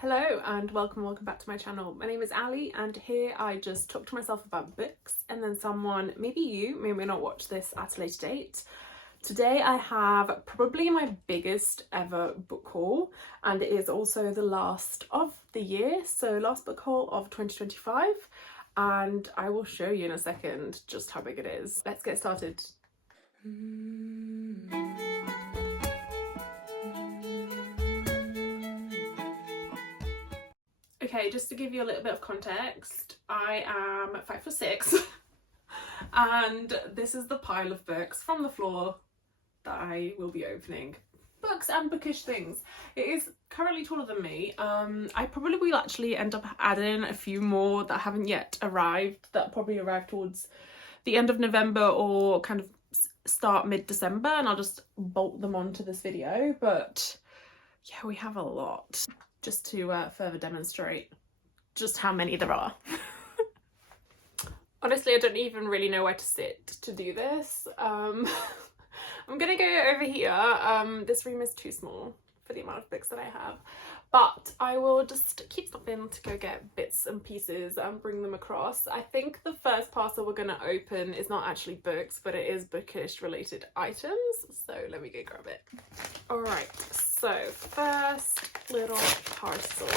Hello and welcome back to my channel. My name is Ali and here I just talk to myself about books and then someone, maybe you, may or may not watch this at a later date. Today I have probably my biggest ever book haul and it is also the last of the year, so last book haul of 2025, and I will show you in a second just how big it is. Let's get started. Okay, just to give you a little bit of context, I am 5'6" and this is the pile of books from the floor that I will be opening. Books and bookish things. It is currently taller than me. I probably will actually end up adding a few more that haven't yet arrived, that probably arrive towards the end of November or kind of start mid-December, and I'll just bolt them onto this video. But yeah, we have a lot, just to further demonstrate just how many there are. Honestly, I don't even really know where to sit to do this. I'm gonna go over here. This room is too small for the amount of books that I have, but I will just keep stopping to go get bits and pieces and bring them across. I think the first parcel we're gonna open is not actually books, but it is bookish related items. So let me go grab it. All right, so first little parcel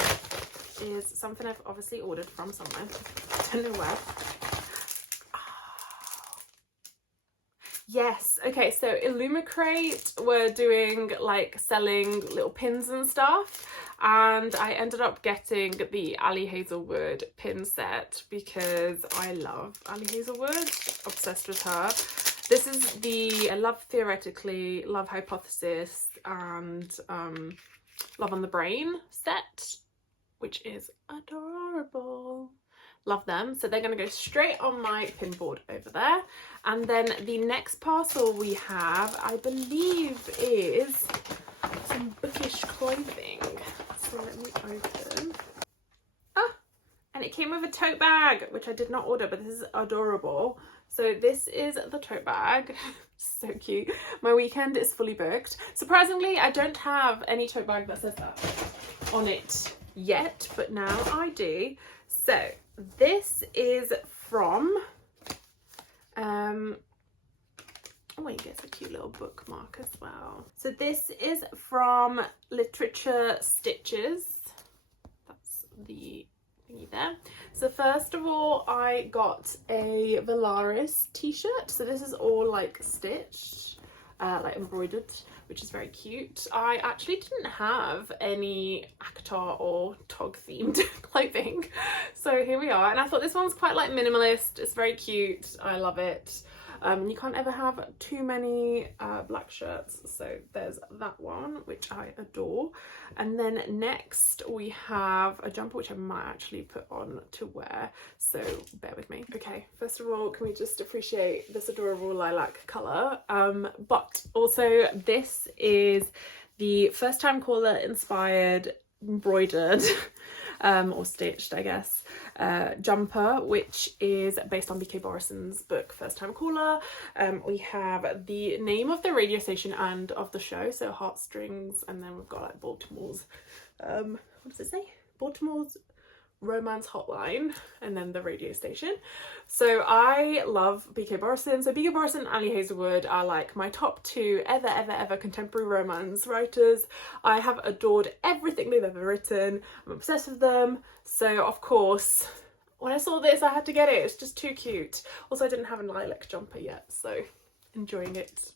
is something I've obviously ordered from somewhere. I don't know where. Yes, okay, so Illumicrate were doing like selling little pins and stuff, and I ended up getting the Ali Hazelwood pin set because I love Ali Hazelwood, obsessed with her. This is the Love Theoretically, Love Hypothesis and Love on the Brain set, which is adorable. Love them. So they're going to go straight on my pin board over there. And then the next parcel we have, I believe, is some bookish clothing. So let me open. Ah, and it came with a tote bag, which I did not order, but this is adorable. So this is the tote bag. So cute. My weekend is fully booked. Surprisingly, I don't have any tote bag that says that on it yet, but now I do. So this is from oh wait, it's a cute little bookmark as well. So this is from Literature Stitches. That's the thingy there. So first of all, I got a Valaris t-shirt. So this is all like stitched, like embroidered, which is very cute. I actually didn't have any ACOTAR or TOG themed clothing, so here we are. And I thought this one's quite like minimalist. It's very cute. I love it. You can't ever have too many black shirts, so there's that one, which I adore. And then next we have a jumper, which I might actually put on to wear, so bear with me. Okay, first of all, can we just appreciate this adorable lilac colour? But also this is the First Time Caller inspired embroidered or stitched, I guess, jumper, which is based on BK Borison's book First Time Caller. We have the name of the radio station and of the show, so Heartstrings, and then we've got like Baltimore's what does it say? Baltimore's Romance Hotline, and then the radio station. So I love BK Borison. So BK Borison and Ali Hazelwood are like my top two ever contemporary romance writers. I have adored everything they've ever written. I'm obsessed with them. So of course, when I saw this, I had to get it. It's just too cute. Also, I didn't have a lilac jumper yet, so enjoying it.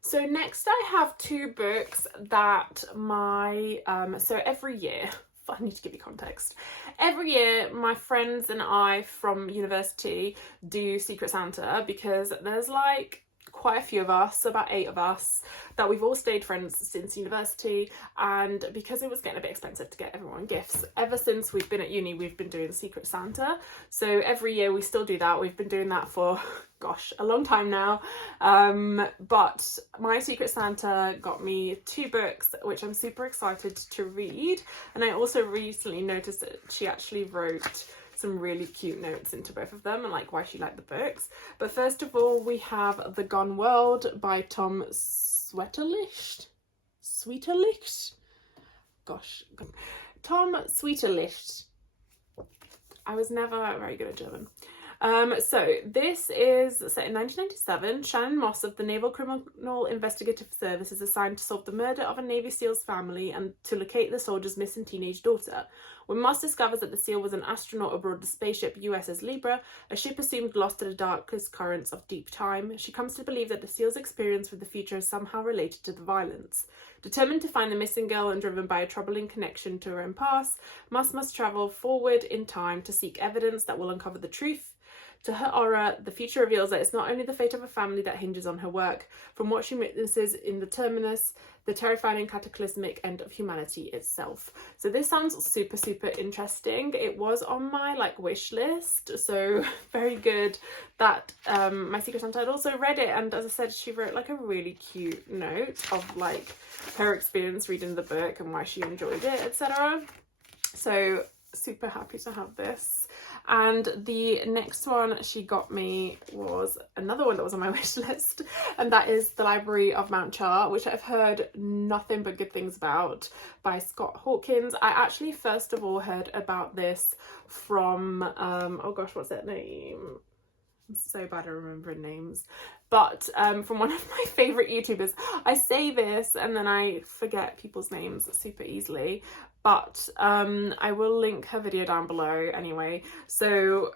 So next I have two books that my, so every year, I need to give you context. Every year, my friends and I from university do Secret Santa because there's like quite a few of us, about 8 of us, that we've all stayed friends since university, and because it was getting a bit expensive to get everyone gifts, ever since we've been at uni, we've been doing Secret Santa. So every year we still do that. We've been doing that for, gosh, a long time now. But my Secret Santa got me 2 books, which I'm super excited to read. And I also recently noticed that she actually wrote some really cute notes into both of them and like why she liked the books. But first of all, we have The Gone World by Tom Sweeterlicht. Gosh, Tom Sweeterlicht. I was never very good at German. So this is set in 1997. Shannon Moss of the Naval Criminal Investigative Service is assigned to solve the murder of a Navy SEAL's family and to locate the soldier's missing teenage daughter. When Moss discovers that the SEAL was an astronaut aboard the spaceship USS Libra, a ship assumed lost in the darkest currents of deep time, she comes to believe that the SEAL's experience with the future is somehow related to the violence. Determined to find the missing girl and driven by a troubling connection to her own past, Moss must travel forward in time to seek evidence that will uncover the truth. To her horror, the future reveals that it's not only the fate of a family that hinges on her work. From what she witnesses in the Terminus, the terrifying and cataclysmic end of humanity itself. So this sounds super, super interesting. It was on my wish list, so very good that my Secret Santa had also read it, and as I said, she wrote a really cute note of her experience reading the book and why she enjoyed it, etc. So super happy to have this. And the next one she got me was another one that was on my wish list, and that is The Library of Mount Char, which I've heard nothing but good things about, by Scott Hawkins. I actually first of all heard about this from oh gosh, what's that name? I'm so bad at remembering names, but from one of my favourite YouTubers. I say this and then I forget people's names super easily, but I will link her video down below anyway. So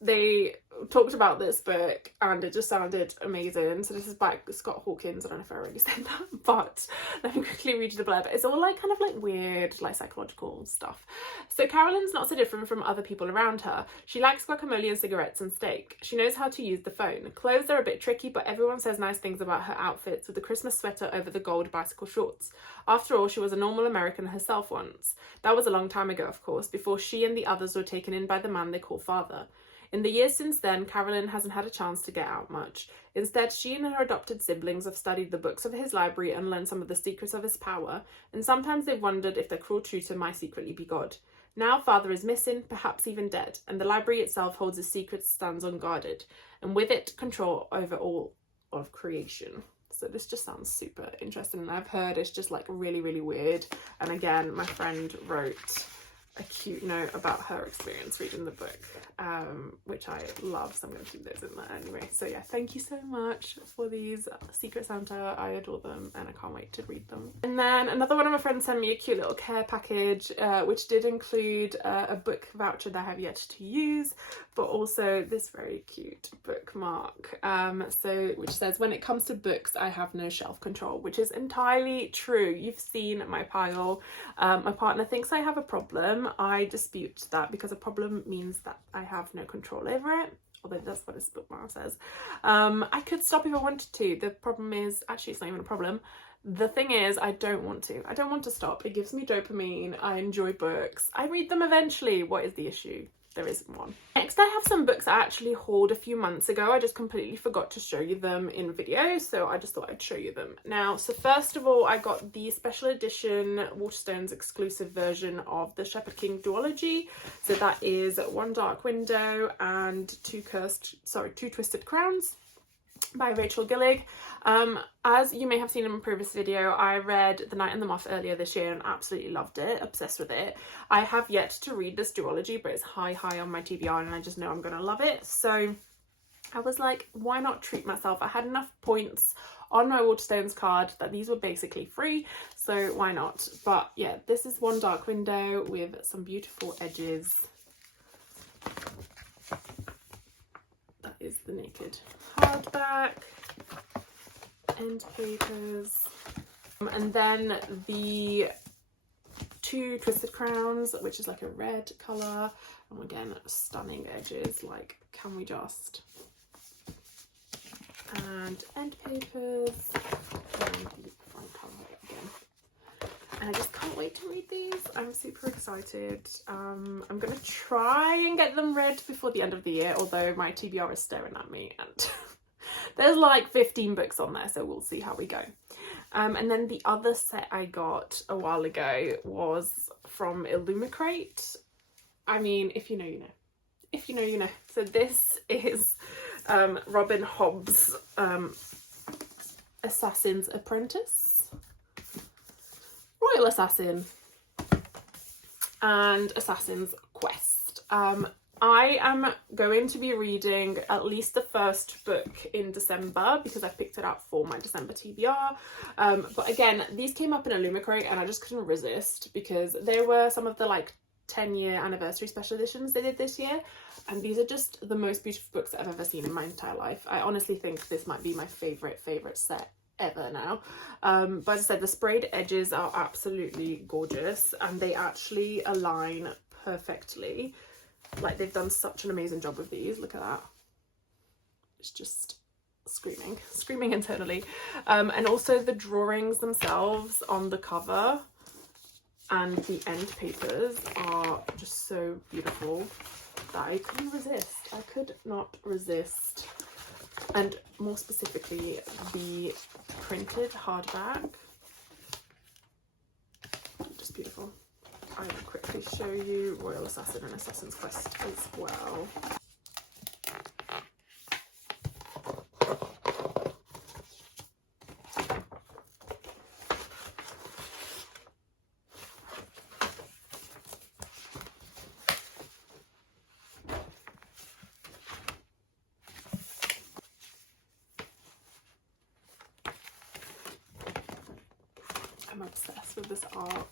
they talked about this book and it just sounded amazing. So this is by Scott Hawkins. I don't know if I already said that, but let me quickly read you the blurb. It's all kind of weird psychological stuff. So Carolyn's not so different from other people around her. She likes guacamole and cigarettes and steak. She knows how to use the phone. Clothes are a bit tricky, but everyone says nice things about her outfits, with the Christmas sweater over the gold bicycle shorts. After all, she was a normal American herself once. That was a long time ago, of course, before she and the others were taken in by the man they call father. In the years since then, Carolyn hasn't had a chance to get out much. Instead, she and her adopted siblings have studied the books of his library and learned some of the secrets of his power, and sometimes they've wondered if their cruel tutor might secretly be God. Now father is missing, perhaps even dead, and the library itself holds his secrets, stands unguarded, and with it, control over all of creation. So this just sounds super interesting, and I've heard it's just really, really weird. And again, my friend wrote a cute note about her experience reading the book, which I love, so I'm going to keep those in there anyway. So yeah, thank you so much for these Secret Santa. I adore them and I can't wait to read them. And then another one of my friends sent me a cute little care package, which did include a book voucher that I have yet to use, but also this very cute bookmark, which says, "When it comes to books, I have no shelf control," which is entirely true. You've seen my pile. My partner thinks I have a problem. I dispute that, because a problem means that I have no control over it, although that's what this bookmark says. I could stop if I wanted to. The problem is, actually it's not even a problem. The thing is, I don't want to. I don't want to stop. It gives me dopamine. I enjoy books. I read them eventually. What is the issue? There isn't one. Next, I have some books I actually hauled a few months ago. I just completely forgot to show you them in videos, so I just thought I'd show you them now. So first of all, I got the special edition Waterstones exclusive version of the Shepherd King duology. So that is One Dark Window and Two Twisted Crowns by Rachel Gillig. As you may have seen in my previous video, I read The Night and the Moth earlier this year and absolutely loved it, obsessed with it. I have yet to read this duology, but it's high on my TBR and I just know I'm gonna love it. So I was like, why not treat myself? I had enough points on my Waterstones card that these were basically free, so why not? But yeah, this is One Dark Window with some beautiful edges. That is the naked hardback, end papers, and then the Two Twisted Crowns, which is a red colour, and again stunning edges, can we just, and end papers, and the front cover again. And I just can't wait to read these. I'm super excited. I'm gonna try and get them read before the end of the year, although my TBR is staring at me and there's 15 books on there, so we'll see how we go. And then the other set I got a while ago was from Illumicrate. I mean, if you know, you know. If you know, you know. So this is Robin Hobb's Assassin's Apprentice. Royal Assassin. and Assassin's Quest. I am going to be reading at least the first book in December because I picked it up for my December TBR. But again, these came up in Illumicrate and I just couldn't resist because they were some of the like 10-year anniversary special editions they did this year, and these are just the most beautiful books I've ever seen in my entire life. I honestly think this might be my favourite set ever now. But as I said, the sprayed edges are absolutely gorgeous and they actually align perfectly. Like, they've done such an amazing job with these. Look at that. It's just screaming internally. And also the drawings themselves on the cover and the end papers are just so beautiful that I couldn't resist. I could not resist. And more specifically, the printed hardback. Just beautiful. I will quickly show you Royal Assassin and Assassin's Quest as well. I'm obsessed with this art.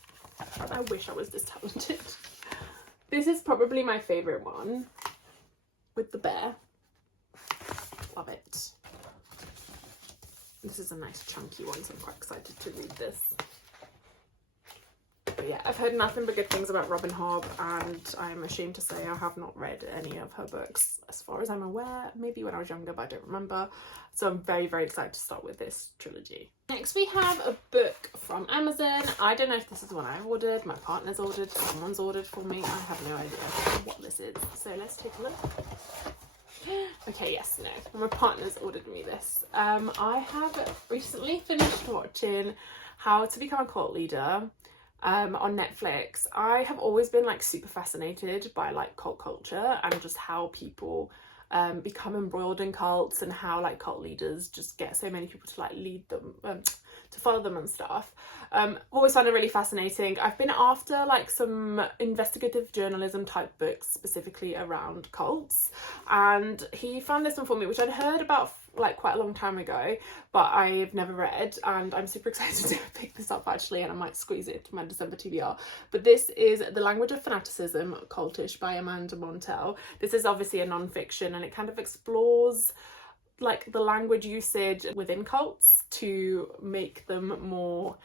I wish I was this talented. This is probably my favourite one with the bear. Love it. This is a nice chunky one, so I'm quite excited to read this. But yeah, I've heard nothing but good things about Robin Hobb, and I'm ashamed to say I have not read any of her books as far as I'm aware. Maybe when I was younger, but I don't remember. So I'm very, very excited to start with this trilogy. Next we have a book from Amazon. I don't know if this is one I ordered, my partner's ordered, someone's ordered for me. I have no idea what this is. So let's take a look. Okay, yes, no, my partner's ordered me this. I have recently finished watching How to Become a Cult Leader on Netflix. I have always been like super fascinated by like cult culture and just how people become embroiled in cults and how like cult leaders just get so many people to like lead them, to follow them and stuff. Always found it really fascinating. I've been after like some investigative journalism type books specifically around cults, and he found this one for me, which I'd heard about like quite a long time ago, but I've never read, and I'm super excited to pick this up actually, and I might squeeze it to my December TBR. But this is The Language of Fanaticism, Cultish by Amanda Montell. This is obviously a non-fiction, and it kind of explores like the language usage within cults to make them more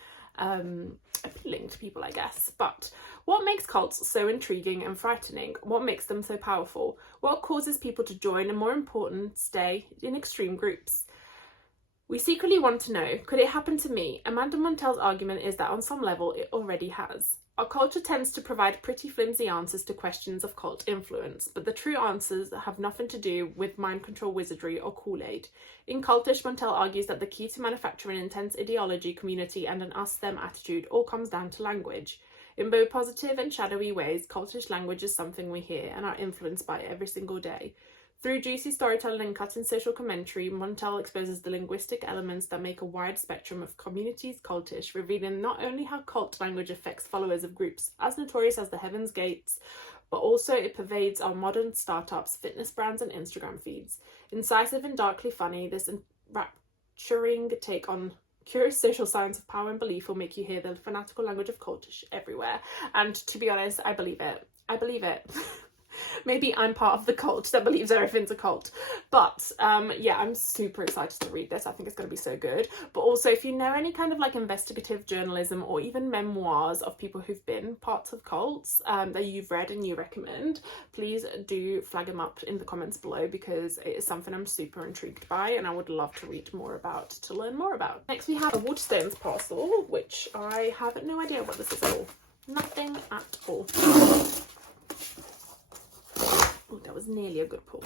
appealing to people, I guess. But what makes cults so intriguing and frightening? What makes them so powerful? What causes people to join and, more important, stay in extreme groups? We secretly want to know, could it happen to me? Amanda Montell's argument is that on some level it already has. Our culture tends to provide pretty flimsy answers to questions of cult influence, but the true answers have nothing to do with mind control wizardry or Kool-Aid. In Cultish, Montell argues that the key to manufacturing intense ideology, community, and an us-them attitude all comes down to language. In both positive and shadowy ways, cultish language is something we hear and are influenced by every single day. Through juicy storytelling and cutting social commentary, Montell exposes the linguistic elements that make a wide spectrum of communities cultish, revealing not only how cult language affects followers of groups as notorious as the Heaven's Gates, but also it pervades our modern startups, fitness brands, and Instagram feeds. Incisive and darkly funny, this enrapturing take on curious social science of power and belief will make you hear the fanatical language of cultish everywhere. And to be honest, I believe it. I believe it. Maybe I'm part of the cult that believes everything's a cult. But yeah, I'm super excited to read this. I think it's going to be so good. But also, if you know any kind of like investigative journalism or even memoirs of people who've been parts of cults that you've read and you recommend, please do flag them up in the comments below, because it is something I'm super intrigued by and I would love to read more about, to learn more about. Next we have a Waterstones parcel, which I have no idea what this is at all. Nothing at all. Oh, that was nearly a good pull.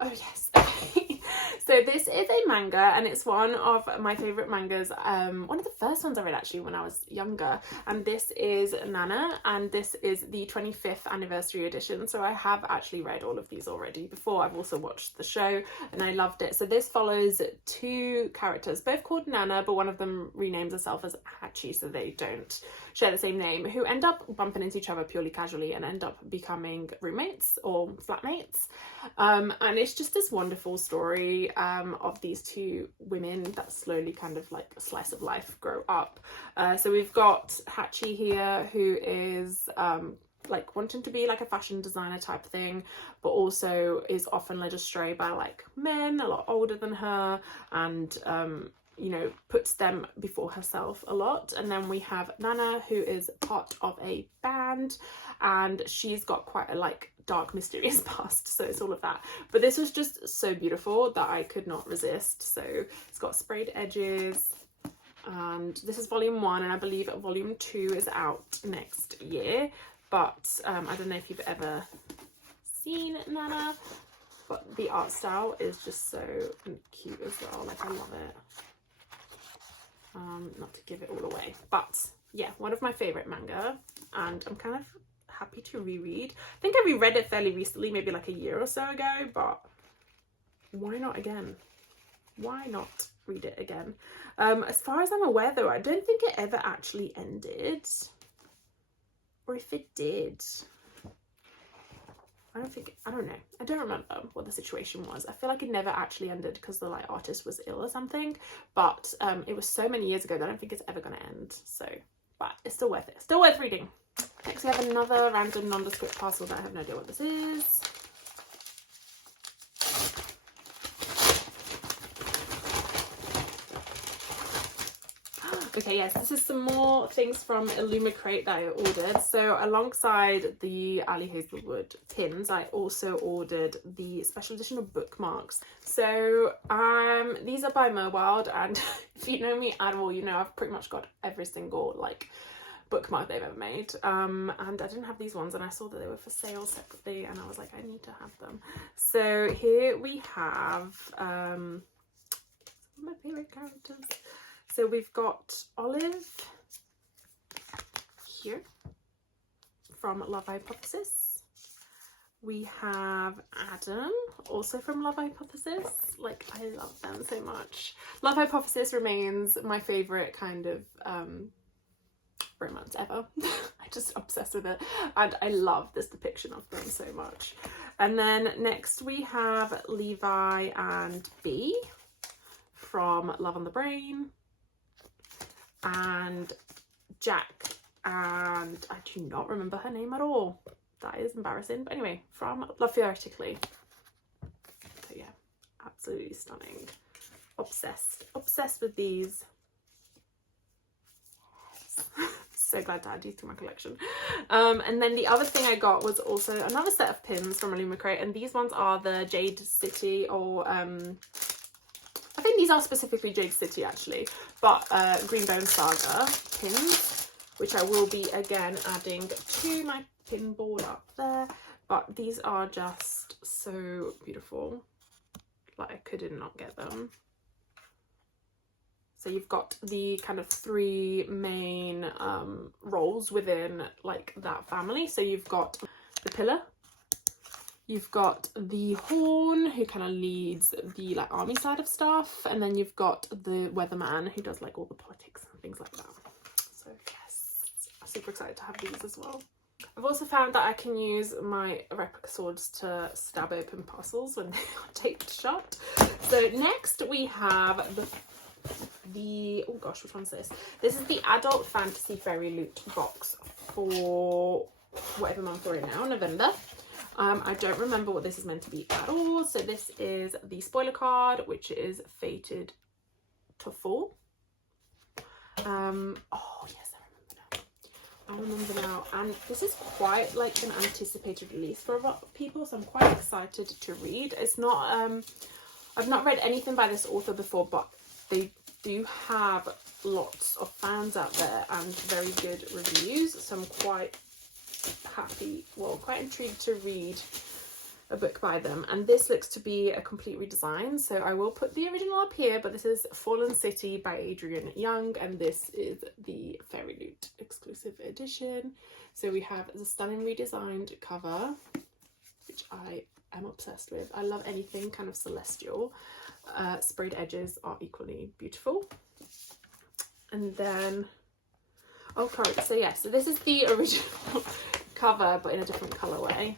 Oh yes. Okay. So So this is a manga, and it's one of my favourite mangas, one of the first ones I read actually when I was younger, and this is Nana, and this is the 25th anniversary edition. So I have actually read all of these already before. I've also watched the show and I loved it. So this follows two characters, both called Nana, but one of them renames herself as Hachi so they don't share the same name, who end up bumping into each other purely casually and end up becoming roommates or flatmates. And it's just this wonderful story of these two women that slowly kind of like a slice of life grow up. So we've got Hachi here, who is like wanting to be like a fashion designer type thing, but also is often led astray by like men a lot older than her, and you know, puts them before herself a lot. And then we have Nana, who is part of a band, and she's got quite a like dark mysterious past, so it's all of that. But this was just so beautiful that I could not resist. So it's got sprayed edges, and this is volume 1, and I believe volume 2 is out next year. But I don't know if you've ever seen Nana, but the art style is just so cute as well. Like, I love it. Not to give it all away, but yeah, one of my favorite manga, and I'm kind of happy to reread. I think I reread it fairly recently, maybe like a year or so ago, but why not again? Why not read it again? As far as I'm aware though, I don't think it ever actually ended, or if it did, I don't know. I don't remember what the situation was. I feel like it never actually ended because the like artist was ill or something, but it was so many years ago that I don't think it's ever going to end. So, but it's still worth it. Still worth reading. Next we have another random nondescript parcel that I have no idea what this is. Okay, yes, this is some more things from Illumicrate that I ordered. So alongside the Ali Hazelwood pins, I also ordered the special edition of bookmarks. So these are by Merwild, and if you know me at all, you know I've pretty much got every single like bookmark they've ever made. And I didn't have these ones, and I saw that they were for sale separately, and I was like, I need to have them. So here we have some of my favourite characters. So we've got Olive here from Love Hypothesis. We have Adam, also from Love Hypothesis. Like, I love them so much. Love Hypothesis remains my favourite kind of romance ever. I'm just obsessed with it, and I love this depiction of them so much. And then next we have Levi and B from Love on the Brain, and Jack, and I do not remember her name at all. That is embarrassing. But anyway, from Love Theoretically. So yeah, absolutely stunning. Obsessed with these. So glad to add these to my collection. And then the other thing I got was also another set of pins from Illumicrate, and these ones are the Jade City, or I think these are specifically Jade City actually, but Greenbone Saga pins, which I will be again adding to my pin board up there. But these are just so beautiful, like I couldn't not get them. So you've got the kind of 3 main roles within like that family. So you've got the pillar, you've got the horn, who kind of leads the like army side of stuff, and then you've got the weatherman, who does like all the politics and things like that. So yes, I'm super excited to have these as well. I've also found that I can use my replica swords to stab open parcels when they are taped shut. So next we have the oh gosh, which one's this? This is the Adult Fantasy Fairy Loot box for whatever month we're in now, November. I don't remember what this is meant to be at all. So this is the spoiler card, which is Fated to Fall. Oh yes, I remember now. And this is quite like an anticipated release for a lot of people, so I'm quite excited to read. It's not I've not read anything by this author before, but they do have lots of fans out there and very good reviews, so I'm quite happy, well, quite intrigued to read a book by them, and this looks to be a complete redesign, so I will put the original up here, but this is Fallen City by Adrienne Young, and this is the Fairy Loot exclusive edition. So we have the stunning redesigned cover, which I am obsessed with. I love anything kind of celestial. Sprayed edges are equally beautiful. And then, oh correct, so yeah, so this is the original cover but in a different colourway.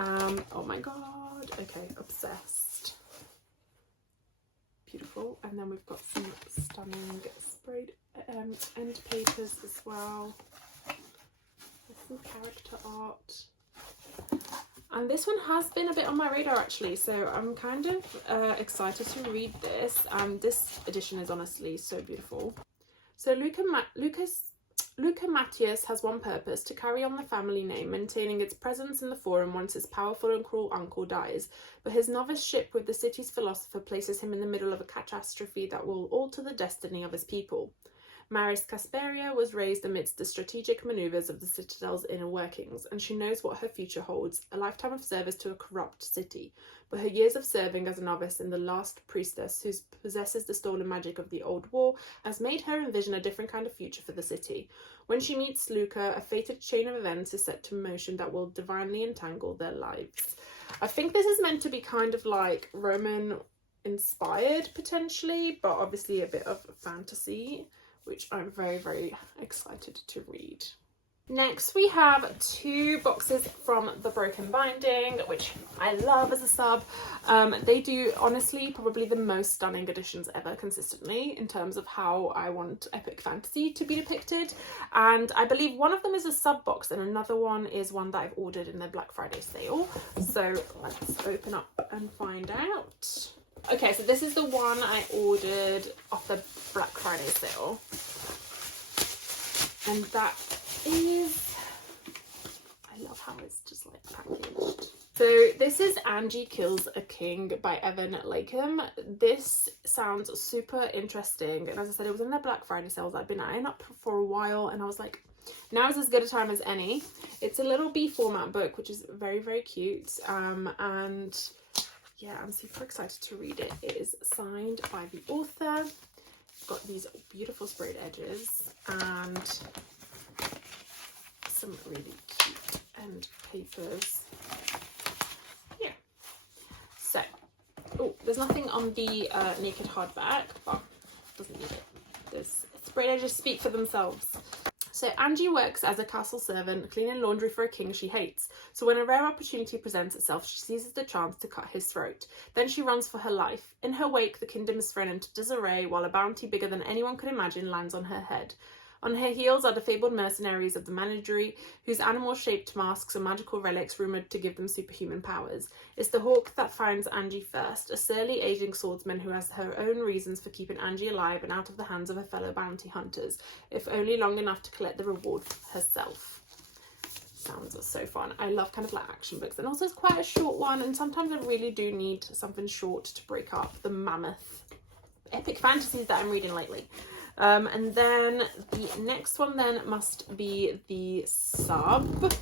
Oh my god, okay, obsessed. Beautiful. And then we've got some stunning sprayed end papers as well. There's some character art. And this one has been a bit on my radar actually, so I'm kind of excited to read this. This edition is honestly so beautiful. So Luca Matthias has one purpose: to carry on the family name, maintaining its presence in the forum once his powerful and cruel uncle dies. But his novice ship with the city's philosopher places him in the middle of a catastrophe that will alter the destiny of his people. Maris Casperia was raised amidst the strategic manoeuvres of the Citadel's inner workings, and she knows what her future holds, a lifetime of service to a corrupt city. But her years of serving as a novice in the Last Priestess, who possesses the stolen magic of the Old War, has made her envision a different kind of future for the city. When she meets Luca, a fated chain of events is set to motion that will divinely entangle their lives. I think this is meant to be kind of like Roman inspired potentially, but obviously a bit of fantasy, which I'm very, very excited to read. Next, we have 2 boxes from The Broken Binding, which I love as a sub. They do, honestly, probably the most stunning editions ever consistently in terms of how I want epic fantasy to be depicted. And I believe one of them is a sub box and another one is one that I've ordered in their Black Friday sale. So let's open up and find out. Okay, so this is the one I ordered off the Black Friday sale. And that is, I love how it's just like packaged. So this is Angie Kills a King by Evan Lakem. This sounds super interesting. And as I said, it was in their Black Friday sales. I've been eyeing up for a while and I was like, now is as good a time as any. It's a little B format book, which is very, very cute. And yeah, I'm super excited to read it. It is signed by the author. It's got these beautiful sprayed edges and some really cute end papers. Yeah. So, oh, there's nothing on the naked hardback, but doesn't need it. There's sprayed edges speak for themselves. So Angie works as a castle servant, cleaning laundry for a king she hates. So when a rare opportunity presents itself, she seizes the chance to cut his throat. Then she runs for her life. In her wake, the kingdom is thrown into disarray, while a bounty bigger than anyone could imagine lands on her head. On her heels are the fabled mercenaries of the Menagerie, whose animal-shaped masks are magical relics rumoured to give them superhuman powers. It's the hawk that finds Angie first, a surly, aging swordsman who has her own reasons for keeping Angie alive and out of the hands of her fellow bounty hunters, if only long enough to collect the reward herself. Sounds so fun. I love kind of like action books, and also it's quite a short one, and sometimes I really do need something short to break up the mammoth epic fantasies that I'm reading lately. And then the next one then must be the sub.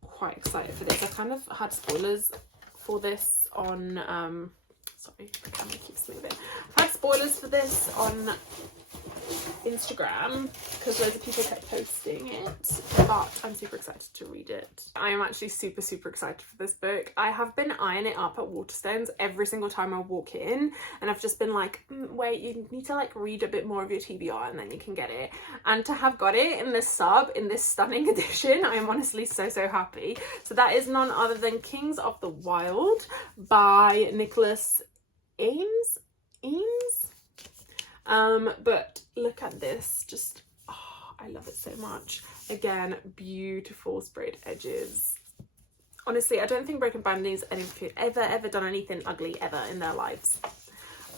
Quite excited for this. I kind of had spoilers for this on sorry, the camera keeps moving. I've had spoilers for this on Instagram because loads of people kept posting it, but I'm super excited to read it. I am actually super, super excited for this book. I have been eyeing it up at Waterstones every single time I walk in, and I've just been like, wait, you need to like read a bit more of your TBR and then you can get it. And to have got it in this sub, in this stunning edition, I am honestly so, so happy. So that is none other than Kings of the Wild by Nicholas Eames. But look at this, just, oh, I love it so much. Again, beautiful sprayed edges. Honestly, I don't think Broken Binding's ever done anything ugly ever in their lives.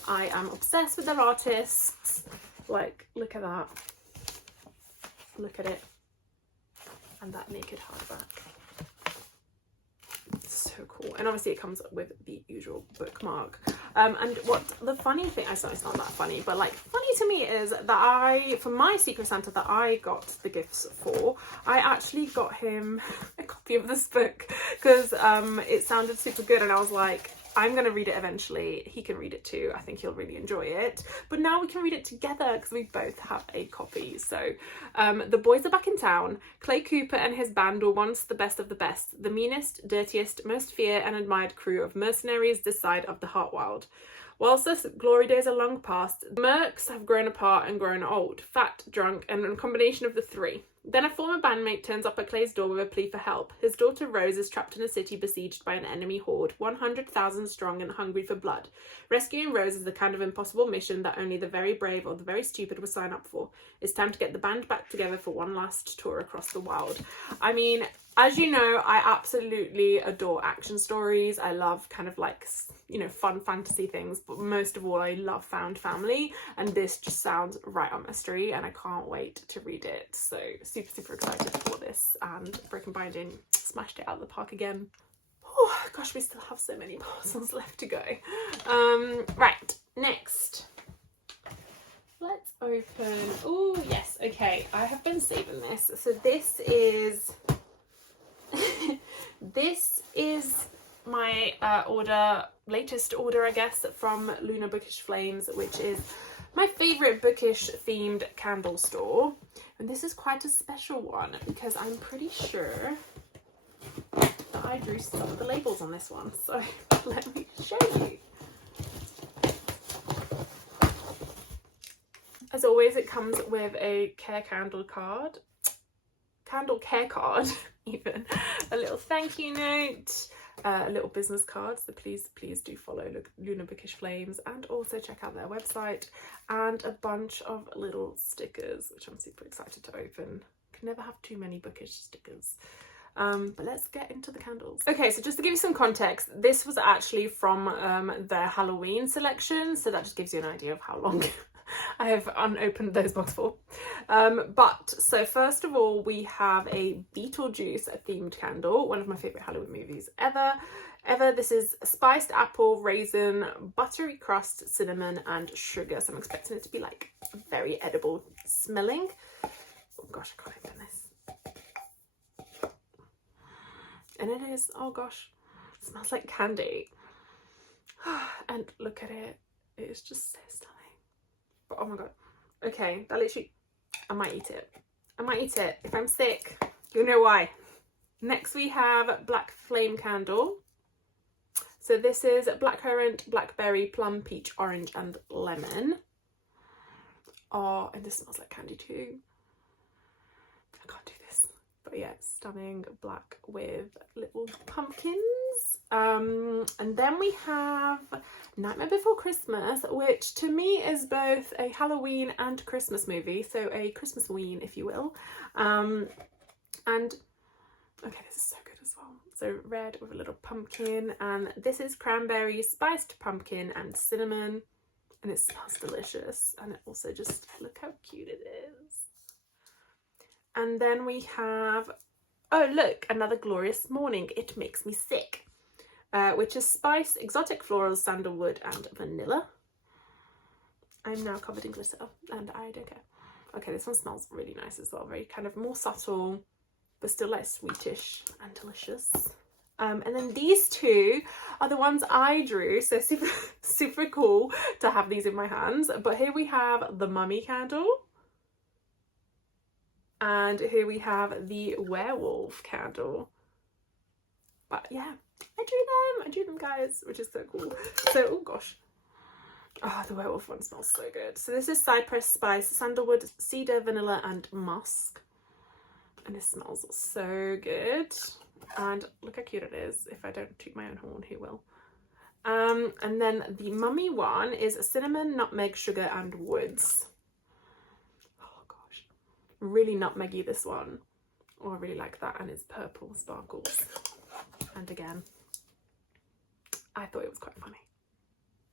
I am obsessed with their artists. Like, look at that. Look at it. And that naked hardback. So cool. And obviously it comes with the usual bookmark. And what the funny thing, it's not that funny, but like funny to me is that for my Secret Santa that I got the gifts for, I actually got him a copy of this book because it sounded super good, and I was like, I'm going to read it eventually. He can read it too. I think he'll really enjoy it. But now we can read it together because we both have a copy. So the boys are back in town. Clay Cooper and his band were once the best of the best, the meanest, dirtiest, most feared and admired crew of mercenaries this side of the Heartwild. Whilst the glory days are long past, the Mercs have grown apart and grown old, fat, drunk, and a combination of the three. Then a former bandmate turns up at Clay's door with a plea for help. His daughter Rose is trapped in a city besieged by an enemy horde, 100,000 strong and hungry for blood. Rescuing Rose is the kind of impossible mission that only the very brave or the very stupid would sign up for. It's time to get the band back together for one last tour across the wild. I mean, as you know, I absolutely adore action stories. I love kind of like, you know, fun fantasy things, but most of all, I love found family, and this just sounds right on my street, and I can't wait to read it. So super excited for this, and Broken Binding smashed it out of the park again. Oh gosh, we still have so many parcels left to go. Right, next. Let's open, oh yes, okay, I have been saving this. So this is this is my latest order, I guess, from Luna Bookish Flames, which is my favourite bookish themed candle store. And this is quite a special one because I'm pretty sure that I drew some of the labels on this one. So let me show you. As always, it comes with a care candle card. Candle care card, even. A little thank you note. A little business card, so please do follow Luna Bookish Flames and also check out their website, and a bunch of little stickers, which I'm super excited to open. Can never have too many bookish stickers. But let's get into the candles. Okay, so just to give you some context, this was actually from their Halloween selection, so that just gives you an idea of how long I have unopened those boxes for. But so first of all, we have a Beetlejuice themed candle, one of my favourite Halloween movies ever. This is spiced apple, raisin, buttery crust, cinnamon and sugar. So I'm expecting it to be like very edible smelling. Oh gosh, I can't open this. And it is, oh gosh, it smells like candy. And look at it, it is just so stunning. But oh my god, okay, that literally, I might eat it. I might eat it. If I'm sick, you'll know why. Next we have Black Flame Candle. So this is blackcurrant, blackberry, plum, peach, orange and lemon. Oh, and this smells like candy too. I can't do this. But yeah, it's stunning, black with little pumpkins. And then we have Nightmare Before Christmas, which to me is both a Halloween and Christmas movie, so a Christmas-ween, if you will. And okay, this is so good as well. So red with a little pumpkin, and this is cranberry, spiced pumpkin and cinnamon, and it smells delicious. And it also just, look how cute it is. And then we have, oh look, Another Glorious Morning, It Makes Me Sick. Which is spice, exotic florals, sandalwood and vanilla. I'm now covered in glitter and I don't care. Okay, this one smells really nice as well. Very kind of more subtle, but still like sweetish and delicious. And then these two are the ones I drew. So super cool to have these in my hands. But here we have the Mummy candle. And here we have the Werewolf candle. But yeah, I drew them guys, which is so cool. So, oh gosh. Oh, the werewolf one smells so good. So this is cypress, spice, sandalwood, cedar, vanilla and musk. And it smells so good. And look how cute it is. If I don't toot my own horn, who will? And then the Mummy one is cinnamon, nutmeg, sugar and woods. Oh gosh. Really nutmeggy, this one. Oh, I really like that. And it's purple sparkles. And again, I thought it was quite funny.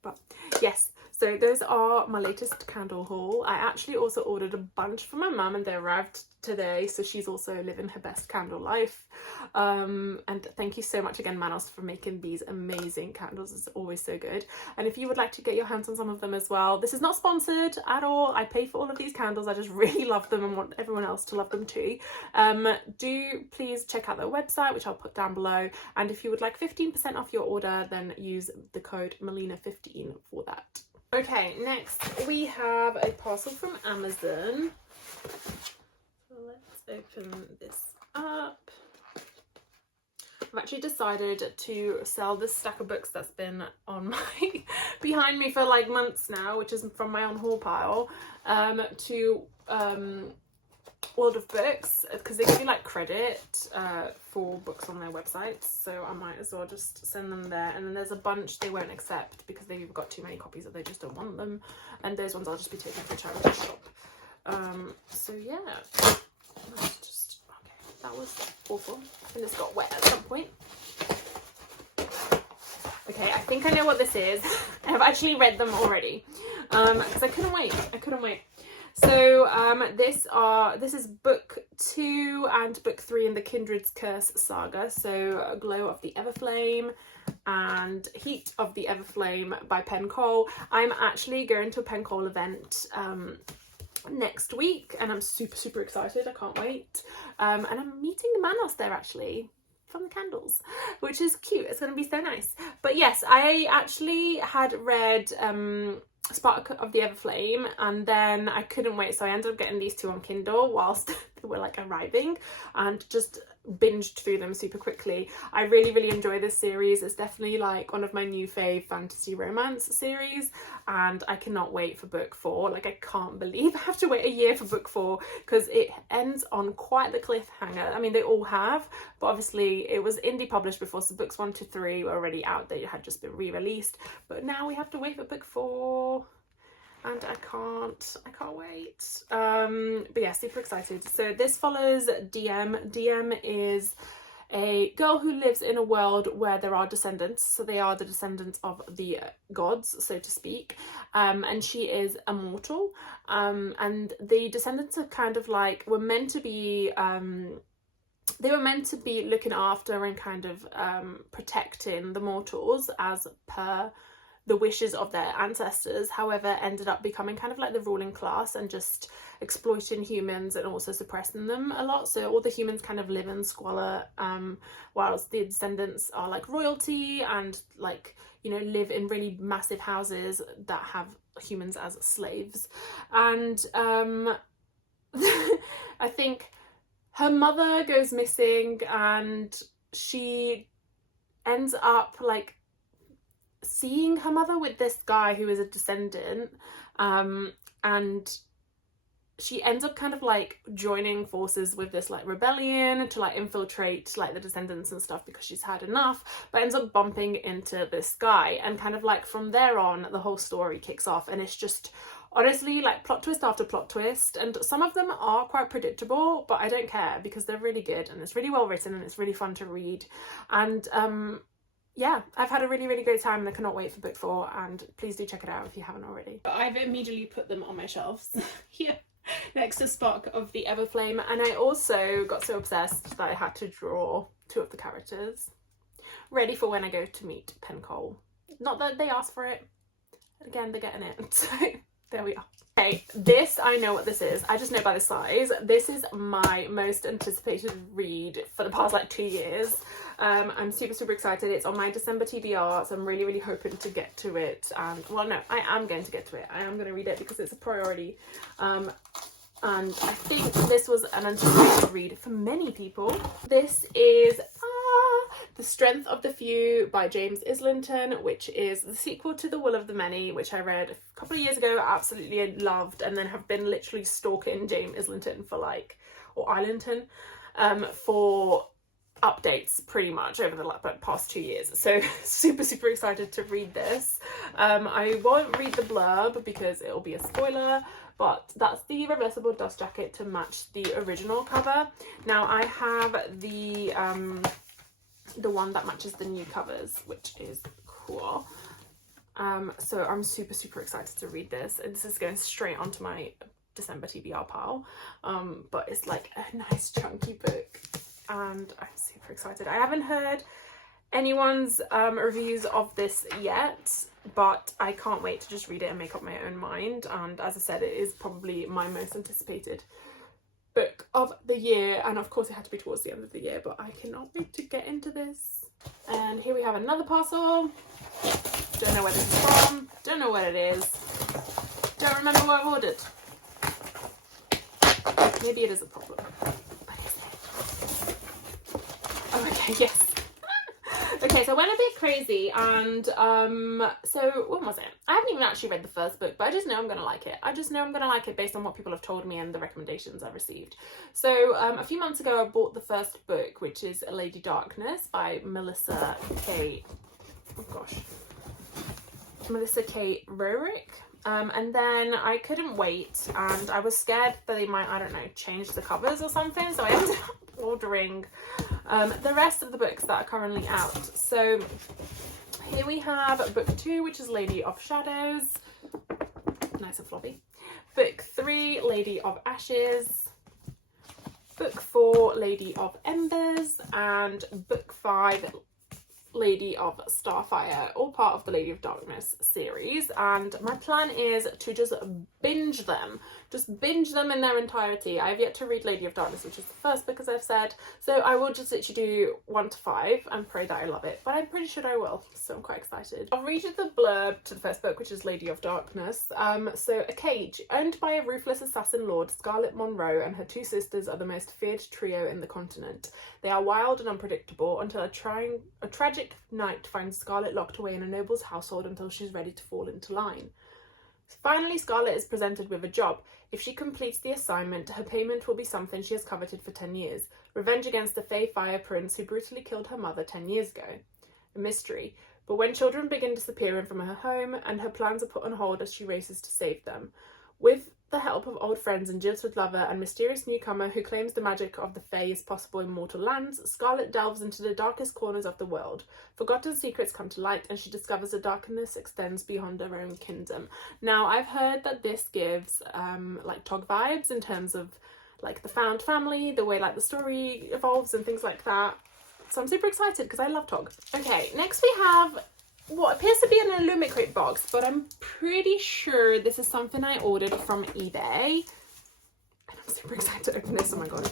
But yes, So those are my latest candle haul. I actually also ordered a bunch for my mum and they arrived today, so she's also living her best candle life. And thank you so much again, Manos, for making these amazing candles. It's always so good. And if you would like to get your hands on some of them as well, this is not sponsored at all. I pay for all of these candles. I just really love them and want everyone else to love them too. Do please check out their website, which I'll put down below. And if you would like 15% off your order, then use the code Melina15 for that. Okay, next we have a parcel from Amazon. So let's open this up. I've actually decided to sell this stack of books that's been on my behind me for like months now, which is from my own haul pile, to World of Books, because they give you like credit for books on their website, so I might as well just send them there. And then there's a bunch they won't accept because they've either got too many copies or they just don't want them, and those ones I'll just be taking to a charity shop. So yeah, just okay, that was awful and it's got wet at some point. Okay, I think I know what this is. I've actually read them already because I couldn't wait. So this is book 2 and book 3 in the Kindred's Curse saga. So Glow of the Everflame and Heat of the Everflame by Pencoll. I'm actually going to a Pencoll event next week and I'm super excited. I can't wait. And I'm meeting Manos there actually from the candles, which is cute. It's going to be so nice. But yes, I actually had read Spark of the Everflame and then I couldn't wait, so I ended up getting these two on Kindle whilst they were like arriving and just binged through them super quickly. I really enjoy this series. It's definitely like one of my new fave fantasy romance series and I cannot wait for book 4. Like I can't believe I have to wait a year for book 4 because it ends on quite the cliffhanger. I mean, they all have, but obviously it was indie published before, so books 1 to 3 were already out. They had just been re-released, but now we have to wait for book 4 and I can't wait. But yeah, super excited. So this follows DM. DM is a girl who lives in a world where there are descendants, so they are the descendants of the gods, so to speak, and she is immortal, and the descendants are kind of like were meant to be they were meant to be looking after and kind of protecting the mortals as per the wishes of their ancestors, however ended up becoming kind of like the ruling class and just exploiting humans and also suppressing them a lot. So all the humans kind of live in squalor, whilst the descendants are like royalty and like, you know, live in really massive houses that have humans as slaves. And I think her mother goes missing and she ends up like seeing her mother with this guy who is a descendant, and she ends up kind of like joining forces with this like rebellion to like infiltrate like the descendants and stuff because she's had enough, but ends up bumping into this guy, and kind of like from there on the whole story kicks off, and it's just honestly like plot twist after plot twist, and some of them are quite predictable, but I don't care because they're really good and it's really well written and it's really fun to read. And yeah, I've had a really great time and I cannot wait for book 4, and please do check it out if you haven't already. I've immediately put them on my shelves here next to Spark of the Everflame, and I also got so obsessed that I had to draw 2 of the characters ready for when I go to meet Pencoll. Not that they asked for it, again they're getting it, so there we are. Okay, this, I know what this is. I just know by the size. This is my most anticipated read for the past like 2 years. I'm super excited. It's on my December TBR, so I'm really hoping to get to it. And well, no, I am going to get to it. I am going to read it because it's a priority. And I think this was an anticipated read for many people. This is The Strength of the Few by James Islington, which is the sequel to The Will of the Many, which I read a couple of years ago, absolutely loved, and then have been literally stalking James Islington for like, or Islington, for updates pretty much over the past 2 years. So super excited to read this. I won't read the blurb because it'll be a spoiler, but that's the reversible dust jacket to match the original cover. Now I have the one that matches the new covers, which is cool. So I'm super, super excited to read this. And this is going straight onto my December TBR pile. But it's like a nice chunky book and I'm super excited. I haven't heard anyone's reviews of this yet, but I can't wait to just read it and make up my own mind. And as I said, it is probably my most anticipated book of the year, and of course it had to be towards the end of the year, but I cannot wait to get into this. And here we have another parcel. Don't know where this is from, don't know what it is, don't remember what I ordered. Maybe it is a problem, but is it? Oh, okay, yes. Okay, so I went a bit crazy, and so when was it? I haven't even actually read the first book, but I just know I'm gonna like it. I just know I'm gonna like it based on what people have told me and the recommendations I've received. So a few months ago I bought the first book, which is Lady Darkness by Melissa K. Oh gosh, Melissa K. Roerick. And then I couldn't wait, and I was scared that they might, I don't know, change the covers or something, so I ended up ordering the rest of the books that are currently out. So here we have book 2, which is Lady of Shadows, nice and floppy. Book 3, Lady of Ashes. Book 4, Lady of Embers, and book 5, Lady of Starfire, all part of the Lady of Darkness series. And my plan is to just binge them in their entirety. I have yet to read Lady of Darkness, which is the first book, as I've said, so I will just literally do 1 to 5 and pray that I love it, but I'm pretty sure I will, so I'm quite excited. I'll read you the blurb to the first book, which is Lady of Darkness. So a cage owned by a ruthless assassin lord, Scarlet Monroe, and her 2 sisters are the most feared trio in the continent. They are wild and unpredictable until a tragic night finds Scarlet locked away in a noble's household until she's ready to fall into line. Finally, Scarlet is presented with a job. If she completes the assignment, her payment will be something she has coveted for 10 years. Revenge against the Fae Fire Prince who brutally killed her mother 10 years ago. A mystery. But when children begin disappearing from her home, and her plans are put on hold as she races to save them. With the help of old friends and jilted lover and mysterious newcomer who claims the magic of the Fae is possible in mortal lands, Scarlet delves into the darkest corners of the world. Forgotten secrets come to light, and she discovers the darkness extends beyond her own kingdom. Now, I've heard that this gives like Tog vibes in terms of like the found family, the way like the story evolves and things like that. So I'm super excited because I love Tog. Okay, next we have what appears to be an Illumicrate box, but I'm pretty sure this is something I ordered from eBay. And I'm super excited to open this, oh my god.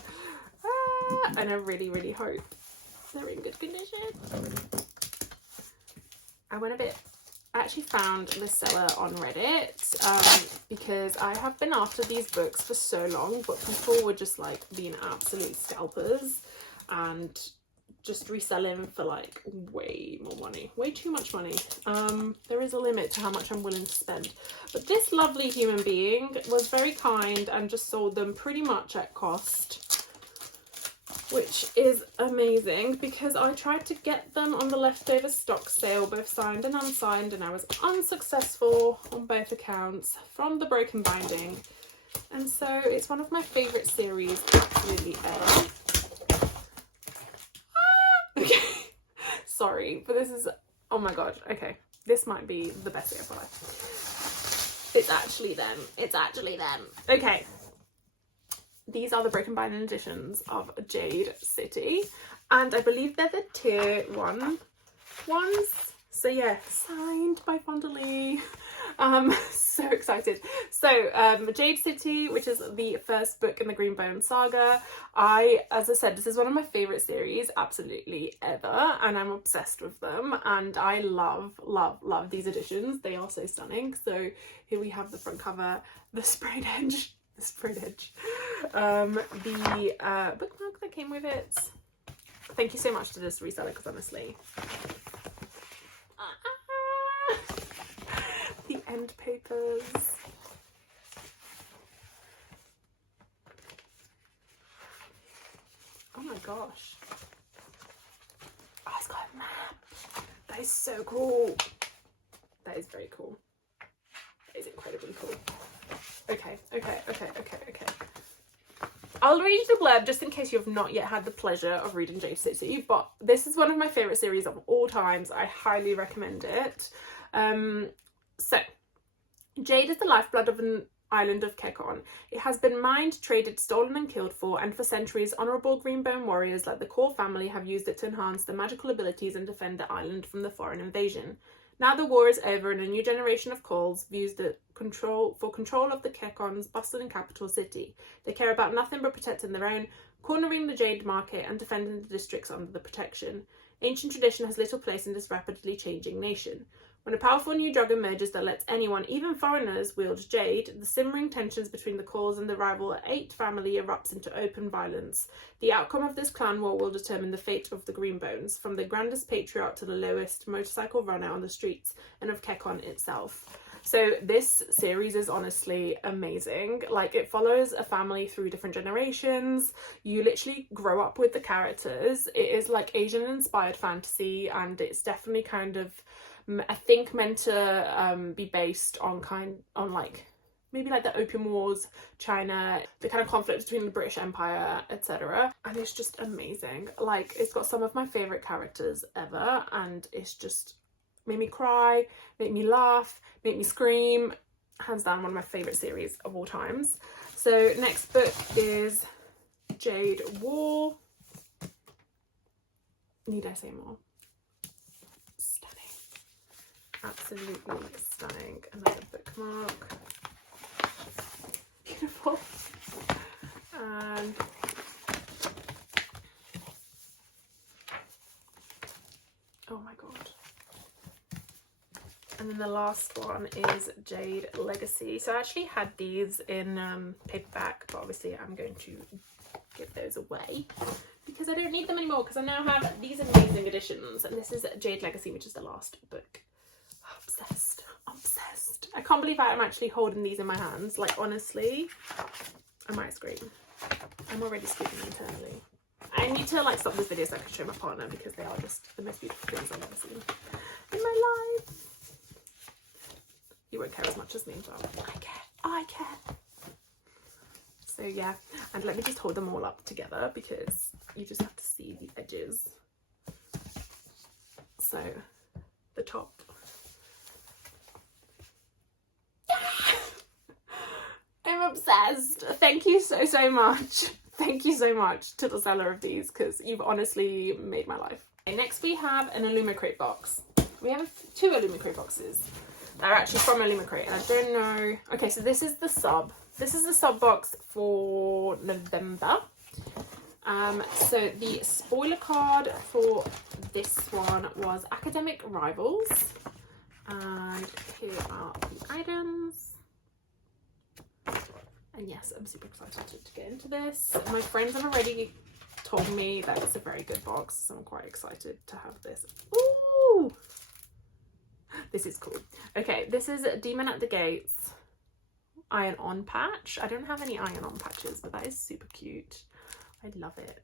And I really, really hope they're in good condition. I actually found this seller on Reddit because I have been after these books for so long, but people were just like being absolute scalpers and just reselling for like way more money, way too much money. There is a limit to how much I'm willing to spend, but this lovely human being was very kind and just sold them pretty much at cost, which is amazing because I tried to get them on the leftover stock sale, both signed and unsigned, and I was unsuccessful on both accounts from the broken binding. And so it's one of my favorite series absolutely ever. Okay, sorry, but this is, oh my god, okay, this might be the best day of my life. It's actually them, it's actually them. Okay, these are the broken binding editions of Jade City, and I believe they're the tier 1 ones. So yeah, signed by Fonda Lee. So excited. So Jade City, which is the first book in the Greenbone saga. As I said, this is one of my favorite series absolutely ever, and I'm obsessed with them, and I love these editions. They are so stunning. So here we have the front cover, the sprayed edge, the bookmark that came with it. Thank you so much to this reseller, because honestly, the end papers. Oh my gosh. Oh, it's got a map. That is so cool. That is very cool. That is incredibly cool. Okay. I'll read you the blurb just in case you have not yet had the pleasure of reading Jade City, but this is one of my favourite series of all times. I highly recommend it. So jade is the lifeblood of an island of Kekon. It has been mined, traded, stolen and killed for, and for centuries honourable greenbone warriors like the Core family have used it to enhance their magical abilities and defend the island from the foreign invasion. Now the war is over and a new generation of Coals views the control of the Kekon's bustling capital city. They care about nothing but protecting their own, cornering the jade market and defending the districts under the protection. Ancient tradition has little place in this rapidly changing nation. When a powerful new drug emerges that lets anyone, even foreigners, wield jade, the simmering tensions between the Coals and the rival 8 family erupts into open violence. The outcome of this clan war will determine the fate of the Greenbones, from the grandest patriarch to the lowest motorcycle runner on the streets, and of Kekon itself. So this series is honestly amazing. Like, it follows a family through different generations. You literally grow up with the characters. It is like Asian inspired fantasy, and it's definitely kind of, I think, meant to be based on like maybe like the Opium Wars, China, the kind of conflict between the British Empire, etc. And it's just amazing. Like, it's got some of my favourite characters ever, and it's just made me cry, made me laugh, made me scream. Hands down, one of my favourite series of all times. So next book is Jade War. Need I say more? Absolutely stunning. Another bookmark. Beautiful. And oh my god. And then the last one is Jade Legacy. So I actually had these in paperback, but obviously I'm going to give those away because I don't need them anymore, because I now have these amazing editions. And this is Jade Legacy, which is the last book. Obsessed. I can't believe I'm actually holding these in my hands. Like, honestly, I might scream. I'm already screaming internally. I need to like stop this video so I can show my partner, because they are just the most beautiful things I've ever seen in my life. You won't care as much as me, but I care. So yeah, and let me just hold them all up together because you just have to see the edges. So the top. I'm obsessed. Thank you so much. Thank you so much to the seller of these, because you've honestly made my life. Okay, next we have an Illumicrate box. We have 2 Illumicrate boxes. They're actually from Illumicrate, and I don't know. Okay, so this is the sub. This is the sub box for November. So the spoiler card for this one was Academic Rivals. And here are the items. And yes, I'm super excited to get into this. My friends have already told me that it's a very good box, so I'm quite excited to have this. Ooh! This is cool. Okay, this is Demon at the Gates iron-on patch. I don't have any iron-on patches, but that is super cute. I love it.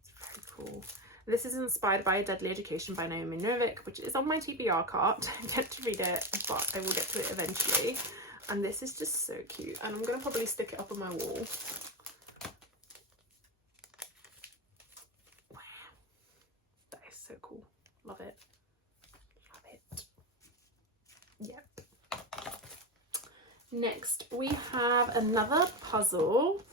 It's very cool. This is inspired by A Deadly Education by Naomi Novik, which is on my TBR cart. I get to read it, but I will get to it eventually. And this is just so cute. And I'm going to probably stick it up on my wall. Wow. That is so cool. Love it. Love it. Yep. Next, we have another puzzle.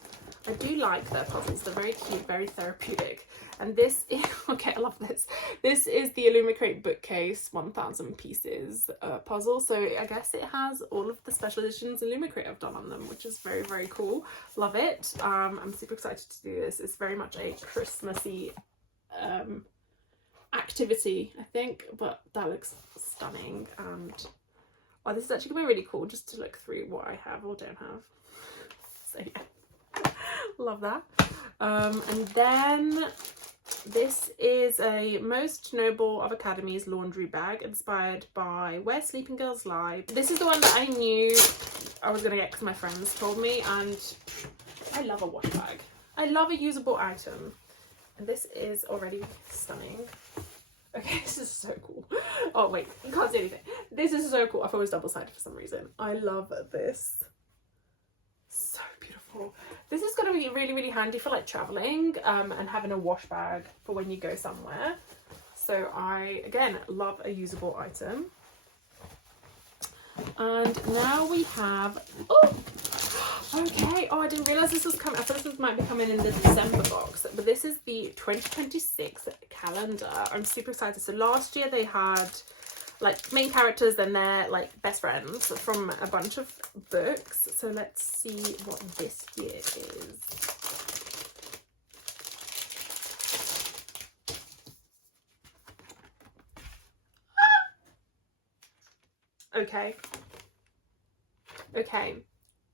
I do like their puzzles. They're very cute, very therapeutic. And this is, okay, I love this. This is the Illumicrate Bookcase 1000 Pieces puzzle. So I guess it has all of the special editions Illumicrate have done on them, which is very, very cool. Love it. I'm super excited to do this. It's very much a Christmassy activity, I think, but that looks stunning. And oh, this is actually going to be really cool just to look through what I have or don't have. So yeah, love that. And then this is a Most Noble of Academy's laundry bag inspired by Where Sleeping Girls Lie. This is the one that I knew I was going to get because my friends told me, and I love a wash bag. I love a usable item. And this is already stunning. Okay, this is so cool. Oh wait, you can't see anything. This is so cool. I thought it was double-sided for some reason. I love this. So beautiful. This is going to be really, really handy for like traveling and having a wash bag for when you go somewhere. So I, again, love a usable item. And now we have, oh, okay. Oh, I didn't realise this was coming. I thought this might be coming in the December box, but this is the 2026 calendar. I'm super excited. So last year they had like main characters and their like best friends from a bunch of books. So let's see what this year is. Okay. Okay.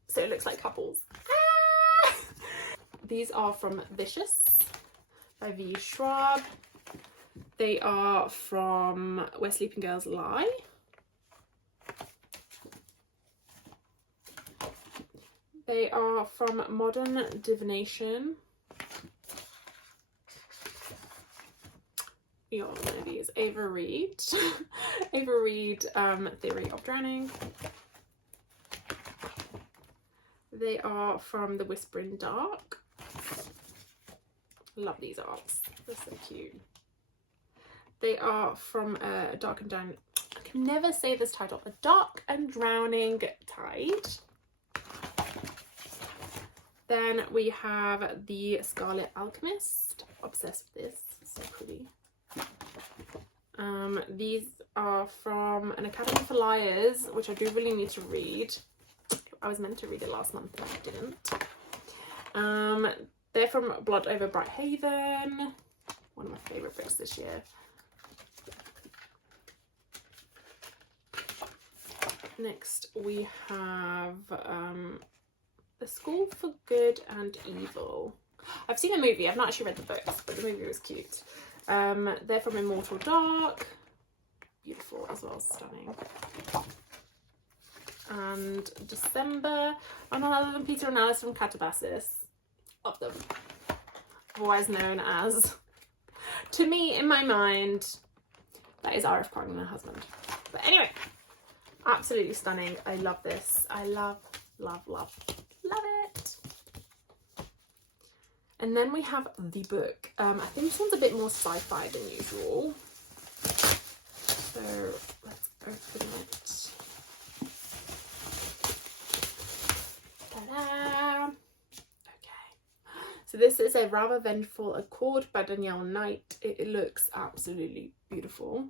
So it looks like couples. These are from Vicious by V. Schwab. They are from Where Sleeping Girls Lie. They are from Modern Divination. You all know these. Ava Reed. Ava Reed, Theory of Drowning. They are from The Whispering Dark. Love these arts. They're so cute. They are from Dark and Down. I can never say this title. A Dark and Drowning Tide. Then we have The Scarlet Alchemist. Obsessed with this. So pretty. These are from An Academy for Liars, which I do really need to read. I was meant to read it last month and I didn't. They're from Blood Over Bright Haven. One of my favourite books this year. Next we have The School for Good and Evil. I've seen a movie, I've not actually read the books, but the movie was cute. They're from Immortal Dark. Beautiful as well, stunning. And December, are none other than Peter and Alice from Catabasis. Love them. Otherwise known as, to me, in my mind, that is R.F. Kuang and her husband. But anyway, absolutely stunning. I love this. I love, love, love, love it. And then we have the book. I think this one's a bit more sci-fi than usual. So let's open it. Ta-da! Okay. So this is A Rather Vengeful Accord by Danielle Knight. It looks absolutely beautiful.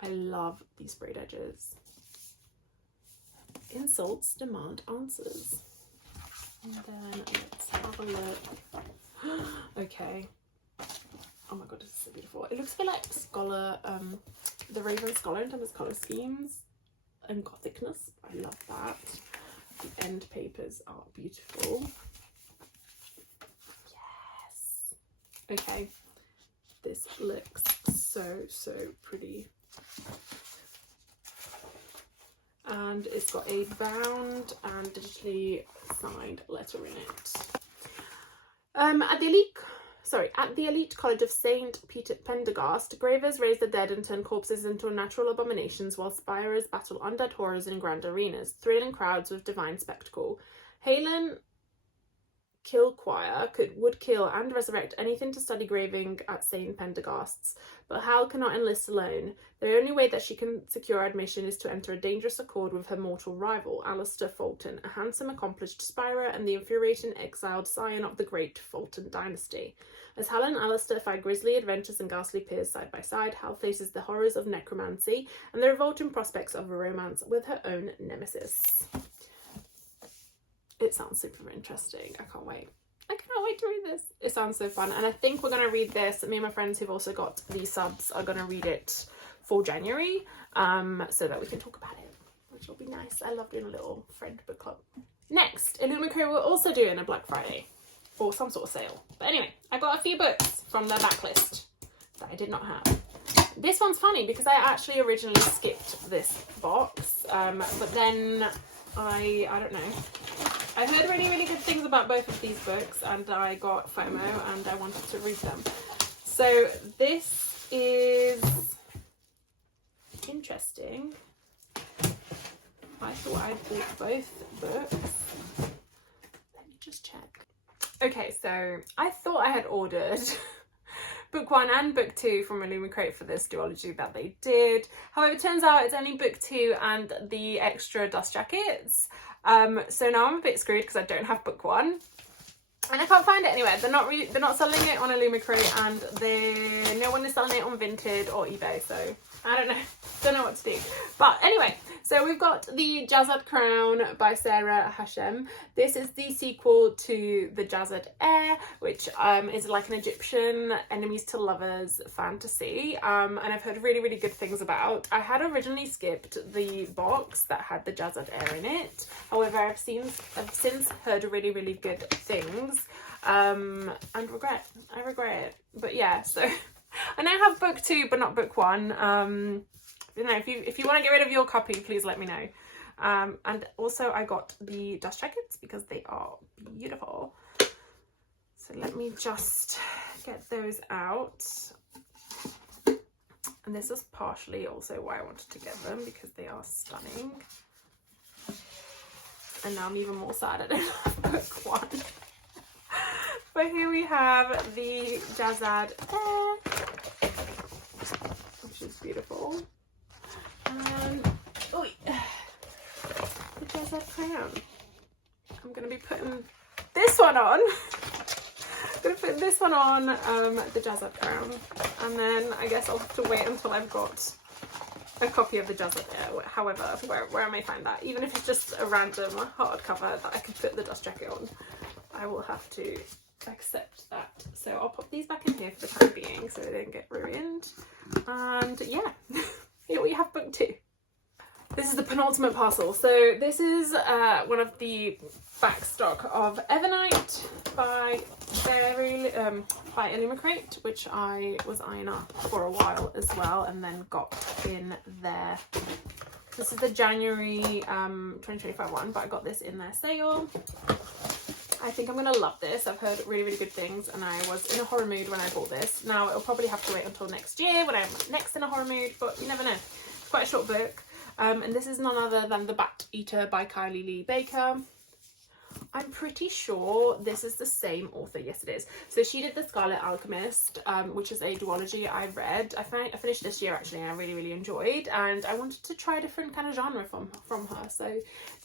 I love these sprayed edges. Insults demand answers. And then let's have a look. Okay. Oh my god, this is so beautiful. It looks a bit like Scholar, the Raven Scholar in terms of colour schemes and gothicness. I love that. The end papers are beautiful. Yes. Okay. This looks so, so pretty. And it's got a bound and digitally signed letter in it. At the elite college of St. Peter Pendergast, gravers raise the dead and turn corpses into unnatural abominations while spirers battle undead horrors in grand arenas, thrilling crowds with divine spectacle. Halen Kilquire would kill and resurrect anything to study graving at St. Pendergast's, but Hal cannot enlist alone. The only way that she can secure admission is to enter a dangerous accord with her mortal rival, Alistair Fulton, a handsome, accomplished spirer and the infuriating exiled scion of the great Fulton dynasty. As Hal and Alistair fight grisly adventures and ghastly peers side by side, Hal faces the horrors of necromancy and the revolting prospects of a romance with her own nemesis. It sounds super interesting. I can't wait. I cannot wait to read this. It sounds so fun. And I think we're going to read this. Me and my friends who've also got these subs are going to read it for January so that we can talk about it, which will be nice. I love doing a little friend book club. Next, Illumicray will also do a Black Friday or some sort of sale. But anyway, I got a few books from their backlist that I did not have. This one's funny because I actually originally skipped this box, but then I don't know. I heard really, really good things about both of these books and I got FOMO and I wanted to read them. So this is interesting. I thought I'd bought both books. Let me just check. Okay, so I thought I had ordered book 1 and book 2 from Illumicrate for this duology that they did. However, it turns out it's only book 2 and the extra dust jackets. So now I'm a bit screwed because I don't have book 1. And I can't find it anywhere. They're not selling it on Illumicrate, and no one is selling it on Vinted or eBay, so I don't know what to do. But anyway, so we've got the Jazad Crown by Sarah Hashem. This is the sequel to the Jazad Air, which is like an Egyptian enemies to lovers fantasy, and I've heard really, really good things about. I had originally skipped the box that had the Jazad Air in it. However, I've since heard really, really good things, and I regret it. But yeah, so I now have book 2 but not book 1. You know, if you want to get rid of your copy, please let me know. And also I got the dust jackets because they are beautiful. So let me just get those out. And this is partially also why I wanted to get them, because they are stunning. And now I'm even more sad I don't have book 1. But here we have the Jazad Air, which is beautiful. And the Jazad Crown. I'm going to be putting this one on. I'm going to put this one on, the Jazad Crown. And then I guess I'll have to wait until I've got a copy of the Jazad Air, however, where I may find that. Even if it's just a random hardcover that I can put the dust jacket on, I will have to accept that. So I'll pop these back in here for the time being so they don't get ruined. And yeah, here we have book 2. This is the penultimate parcel. So this is one of the back stock of Evernight by Illumicrate, which I was eyeing up for a while as well, and then got in there. This is the January 2025 one, but I got this in their sale. I think I'm going to love this. I've heard really, really good things, and I was in a horror mood when I bought this. Now, it'll probably have to wait until next year when I'm next in a horror mood, but you never know. It's quite a short book. And this is none other than The Bat Eater by Kylie Lee Baker. I'm pretty sure this is the same author. Yes, it is. So she did The Scarlet Alchemist, which is a duology I read. I finished this year actually, and I really, really enjoyed. And I wanted to try a different kind of genre from her. So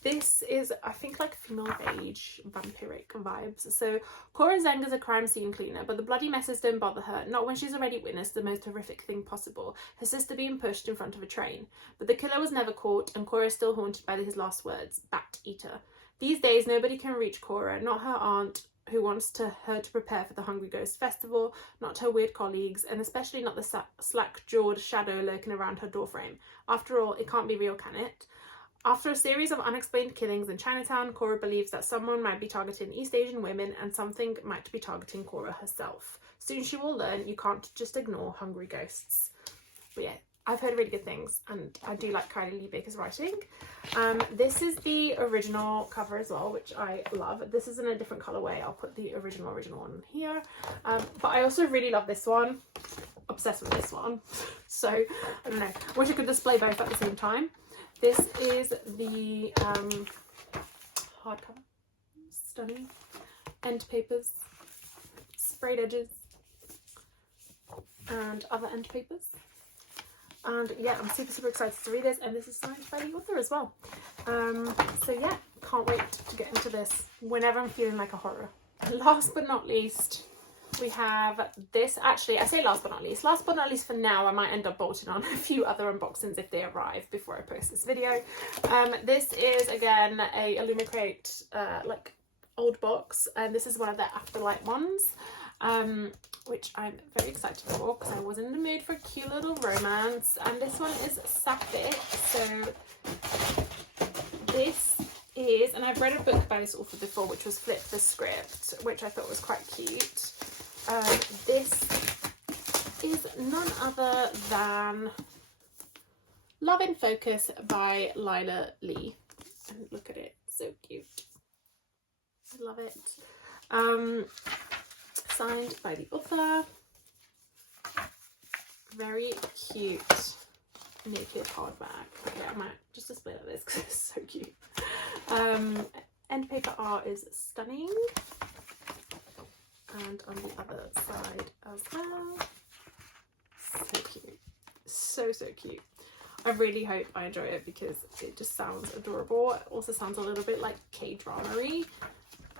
this is, I think, like female beige vampiric vibes. So Cora Zeng is a crime scene cleaner, but the bloody messes don't bother her. Not when she's already witnessed the most horrific thing possible: her sister being pushed in front of a train. But the killer was never caught, and Cora is still haunted by his last words: Bat Eater. These days, nobody can reach Cora, not her aunt, who wants her to prepare for the Hungry Ghost Festival, not her weird colleagues, and especially not the slack-jawed shadow lurking around her doorframe. After all, it can't be real, can it? After a series of unexplained killings in Chinatown, Cora believes that someone might be targeting East Asian women, and something might be targeting Cora herself. Soon she will learn you can't just ignore hungry ghosts. But yeah, I've heard really good things, and I do like Kylie Lee Baker's writing. This is the original cover as well, which I love. This is in a different colourway. I'll put the original one here. But I also really love this one. Obsessed with this one. So, I don't know. Wish I could display both at the same time. This is the hardcover. Stunning. End papers. Sprayed edges. And other end papers. And yeah, I'm super, super excited to read this, and this is signed by the author as well. So yeah, can't wait to get into this whenever I'm feeling like a horror. Last but not least, we have this. Actually, I say last but not least. Last but not least for now. I might end up bolting on a few other unboxings if they arrive before I post this video. This is, again, a Illumicrate, like, old box, and this is one of their Afterlight ones. Which I'm very excited for because I was in the mood for a cute little romance, and this one is Sapphic. So this is, and I've read a book by this author before, which was Flip the Script, which I thought was quite cute. This is none other than Love in Focus by Lila Lee, and look at it, so cute. I love it. Signed by the author. Very cute naked hardback. Okay, I might just display like this because it's so cute. End paper art is stunning. and on the other side as well. So cute. So cute. I really hope I enjoy it because it just sounds adorable. It also sounds a little bit like K-drama-y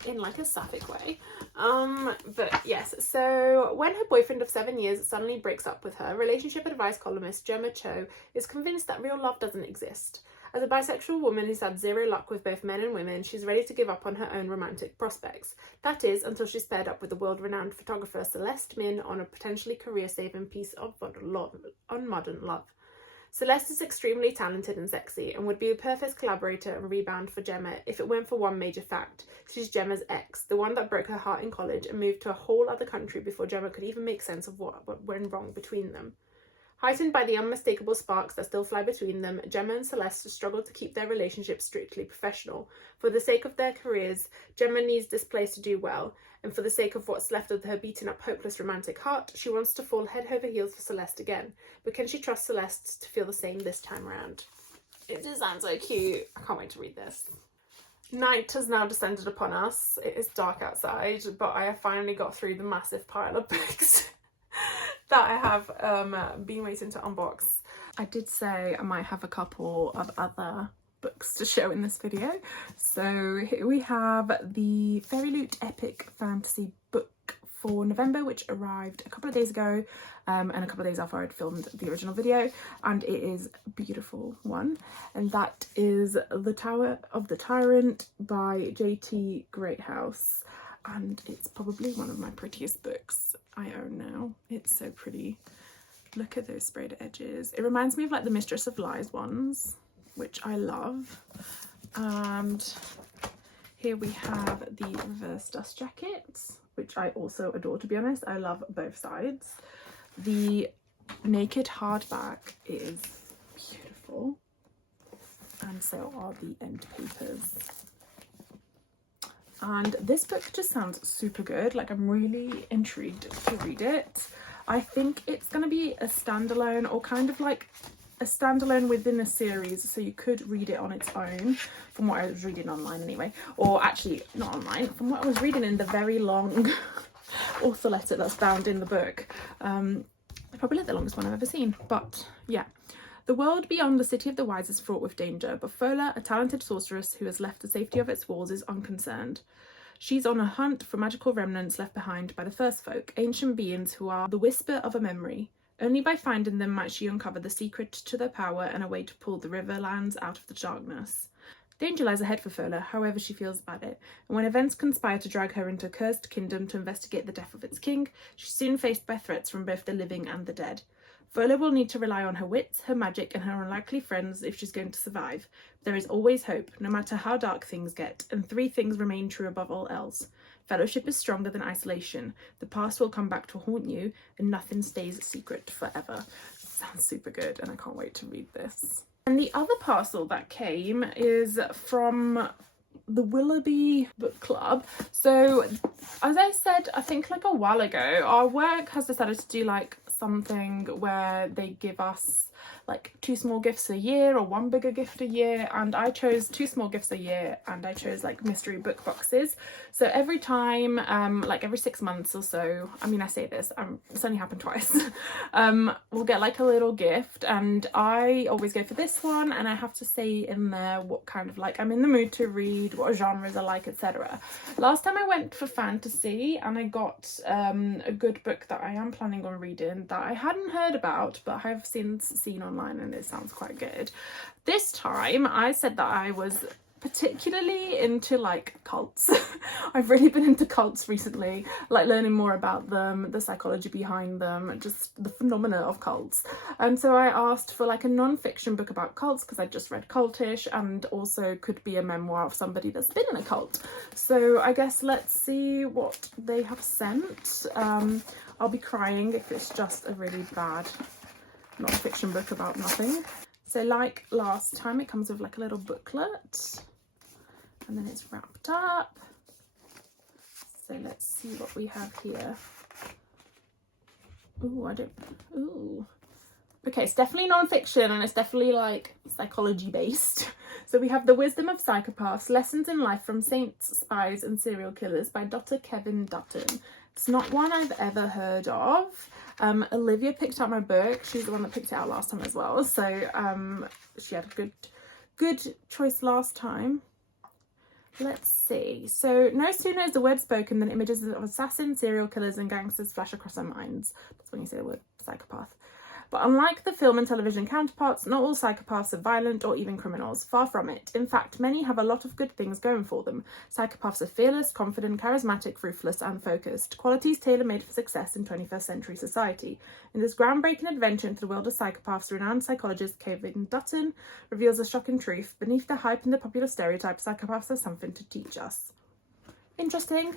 in like a sapphic way. But yes, so when her boyfriend of 7 years suddenly breaks up with her, relationship advice columnist Gemma Cho is convinced that real love doesn't exist. As a bisexual woman who's had zero luck with both men and women, she's ready to give up on her own romantic prospects. That is, until she's paired up with the world-renowned photographer Celeste Min on a potentially career-saving piece of modern love. Celeste is extremely talented and sexy and would be a perfect collaborator and rebound for Gemma if it weren't for one major fact. She's Gemma's ex, the one that broke her heart in college and moved to a whole other country before Gemma could even make sense of what went wrong between them. Heightened by the unmistakable sparks that still fly between them, Gemma and Celeste struggle to keep their relationship strictly professional. For the sake of their careers, Gemma needs this place to do well, and for the sake of what's left of her beaten-up, hopeless romantic heart, she wants to fall head over heels for Celeste again. But can she trust Celeste to feel the same this time around? It just sounds so cute. I can't wait to read this. Night has now descended upon us. It is dark outside, but I have finally got through the massive pile of books that I have been waiting to unbox. I did say I might have a couple of other books to show in this video. So here we have the FairyLoot Epic Fantasy book for November, which arrived a couple of days ago and a couple of days after I'd filmed the original video, and it is a beautiful one, and that is The Tower of the Tyrant by J.T. Greathouse, and it's probably one of my prettiest books I own now. It's so pretty. Look at those sprayed edges. It reminds me of like the Mistress of Lies ones, which I love. And here we have the reverse dust jackets, which I also adore, to be honest. I love both sides. The naked hardback is beautiful, and so are the end papers. And this book just sounds super good. Like, I'm really intrigued to read it. I think it's going to be a standalone, or kind of like a standalone within a series, so you could read it on its own, from what I was reading online anyway. Or actually, not online, from what I was reading in the very long author letter that's bound in the book. Probably like the longest one I've ever seen, but yeah. The world beyond the City of the Wise is fraught with danger, but Fola, a talented sorceress who has left the safety of its walls, is unconcerned. She's on a hunt for magical remnants left behind by the First Folk, ancient beings who are the whisper of a memory. Only by finding them might she uncover the secret to their power and a way to pull the Riverlands out of the darkness. Danger lies ahead for Fola, however she feels about it, and when events conspire to drag her into a cursed kingdom to investigate the death of its king, she's soon faced by threats from both the living and the dead. Fola will need to rely on her wits, her magic, and her unlikely friends if she's going to survive. But there is always hope, no matter how dark things get, and 3 things remain true above all else. Fellowship is stronger than isolation. The past will come back to haunt you, and nothing stays secret forever. Sounds super good, and I can't wait to read this. And the other parcel that came is from the Willoughby Book Club. So, as I said, I think like a while ago, our work has decided to do like something where they give us like 2 small gifts a year or 1 bigger gift a year, and I chose 2 small gifts a year, and I chose like mystery book boxes. So every time, like every 6 months or so, I mean, I say this, it's only happened twice, we'll get like a little gift, and I always go for this one, and I have to say in there what kind of like I'm in the mood to read, what genres I like, etc. Last time I went for fantasy, and I got a good book that I am planning on reading that I hadn't heard about, but I have seen online, and it sounds quite good. This time I said that I was particularly into like cults. I've really been into cults recently, like learning more about them, the psychology behind them, just the phenomena of cults. And so I asked for like a non-fiction book about cults, because I just read Cultish, and also could be a memoir of somebody that's been in a cult. So I guess let's see what they have sent. I'll be crying if it's just a really bad non-fiction book about nothing. So like last time, it comes with like a little booklet, and then it's wrapped up. So let's see what we have here. Ooh, okay, it's definitely non-fiction, and it's definitely like psychology based. So we have The Wisdom of Psychopaths, Lessons in Life from Saints, Spies and Serial Killers by Dr. Kevin Dutton. It's not one I've ever heard of. Olivia picked up my book. She's the one that picked it out last time as well. So she had a good choice last time. Let's see. So no sooner is the word spoken than images of assassins, serial killers and gangsters flash across our minds. That's when you say the word psychopath. But unlike the film and television counterparts, not all psychopaths are violent or even criminals. Far from it. In fact, many have a lot of good things going for them. Psychopaths are fearless, confident, charismatic, ruthless and focused. Qualities tailor-made for success in 21st century society. In this groundbreaking adventure into the world of psychopaths, renowned psychologist Kevin Dutton reveals a shocking truth. Beneath the hype and the popular stereotype, psychopaths have something to teach us. Interesting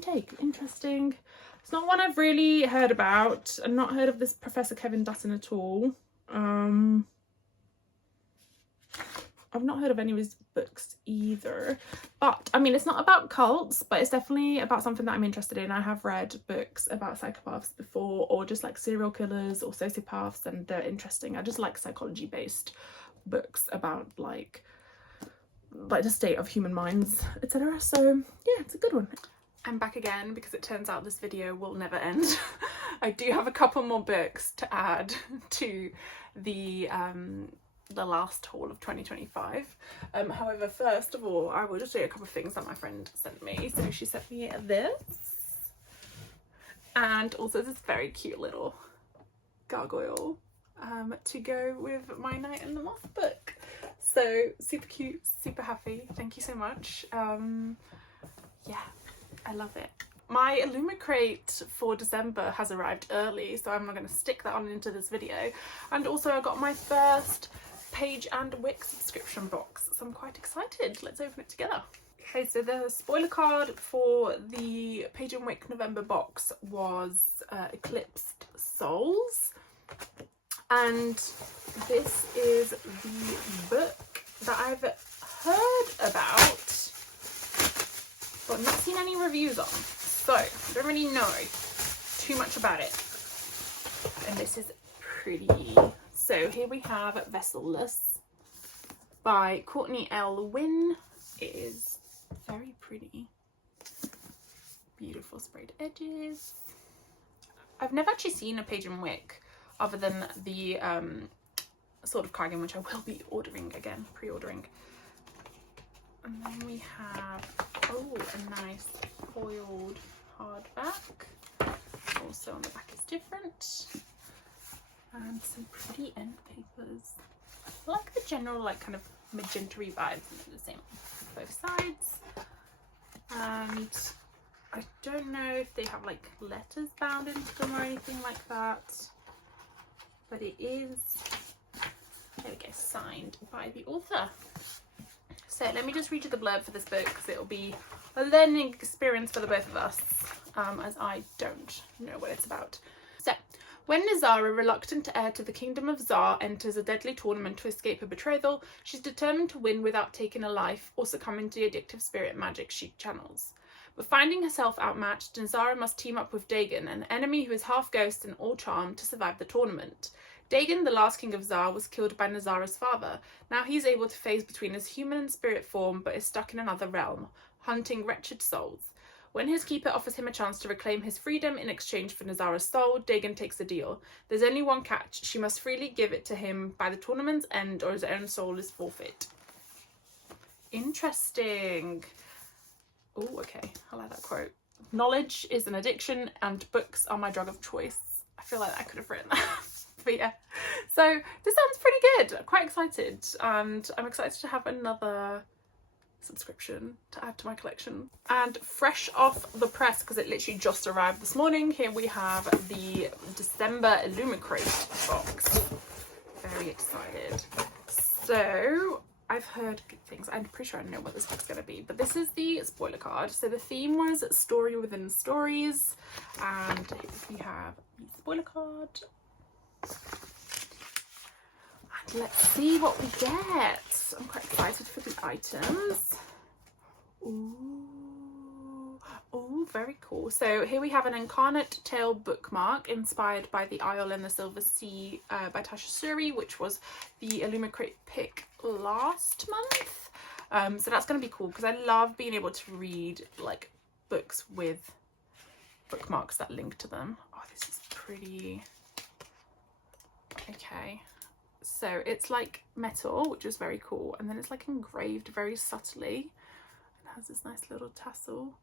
take. Interesting. It's not one I've really heard about. I've not heard of this Professor Kevin Dutton at all. I've not heard of any of his books either. But, I mean, it's not about cults, but it's definitely about something that I'm interested in. I have read books about psychopaths before, or just like serial killers or sociopaths, and they're interesting. I just like psychology-based books about like the state of human minds, etc. So, yeah, it's a good one. I'm back again because it turns out this video will never end. I do have a couple more books to add to the last haul of 2025. However, first of all, I will just show you a couple of things that my friend sent me. So she sent me this, and also this very cute little gargoyle to go with my Night in the Moth book. So super cute, super happy. Thank you so much. Yeah. I love it. My Illumicrate for December has arrived early, so I'm not going to stick that on into this video. And also I got my first Page and Wick subscription box, so I'm quite excited. Let's open it together. Okay, so the spoiler card for the Page and Wick November box was Eclipsed Souls. And this is the book that I've heard about but not seen any reviews on, so I don't really know too much about it. And this is pretty. So here we have Veselless by Courtney L. Wynne. It is very pretty. Beautiful sprayed edges. I've never actually seen a Page and Wick other than the Sword of Cargan, which I will be ordering again, pre-ordering. And then we have, oh, a nice foiled hardback. Also on the back is different. And some pretty end papers. I like the general like kind of magenta-y vibes, and the same on both sides. And I don't know if they have like letters bound into them or anything like that. But it is, there we go, signed by the author. So let me just read you the blurb for this book because it'll be a learning experience for the both of us, as I don't know what it's about. So, when Nazara, reluctant heir to the kingdom of Zar, enters a deadly tournament to escape a betrothal, she's determined to win without taking a life or succumbing to the addictive spirit magic she channels. But finding herself outmatched, Nazara must team up with Dagon, an enemy who is half ghost and all charm, to survive the tournament. Dagon, the last king of Zar, was killed by Nazara's father. Now he's able to phase between his human and spirit form, but is stuck in another realm, hunting wretched souls. When his keeper offers him a chance to reclaim his freedom in exchange for Nazara's soul, Dagon takes the deal. There's only one catch: she must freely give it to him by the tournament's end, or his own soul is forfeit. Interesting. Oh, okay. I like that quote. Knowledge is an addiction, and books are my drug of choice. I feel like I could have written that. But yeah, so this sounds pretty good. I'm quite excited, and I'm excited to have another subscription to add to my collection. And fresh off the press, because it literally just arrived this morning, here we have the December Illumicrate box. Very excited. So I've heard good things. I'm pretty sure I know what this book's going to be, but this is the spoiler card. So the theme was story within stories, and we have the spoiler card. And let's see what we get. I'm quite excited for the items. Ooh, very cool. So here we have an Incarnate Tale bookmark inspired by The Isle in the Silver Sea by Tasha Suri, which was the Illumicrate pick last month. So that's going to be cool because I love being able to read like books with bookmarks that link to them. Oh, this is pretty. Okay, so it's like metal, which is very cool, and then it's like engraved very subtly. It has this nice little tassel.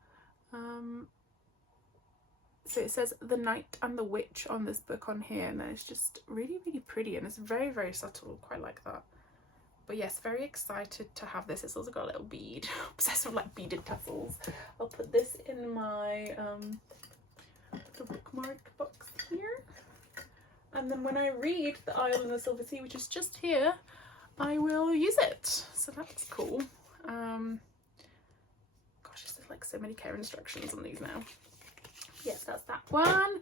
So it says The Knight and the Witch on this book on here, and it's just really, really pretty, and it's very, very subtle. Quite like that. But yes, very excited to have this. It's also got a little bead. Obsessed with like beaded tassels. I'll put this in my the bookmark box here, and then when I read The Isle in the Silver Sea, which is just here, I will use it. So that's cool. Gosh, there's like so many care instructions on these now. Yes, that's that one.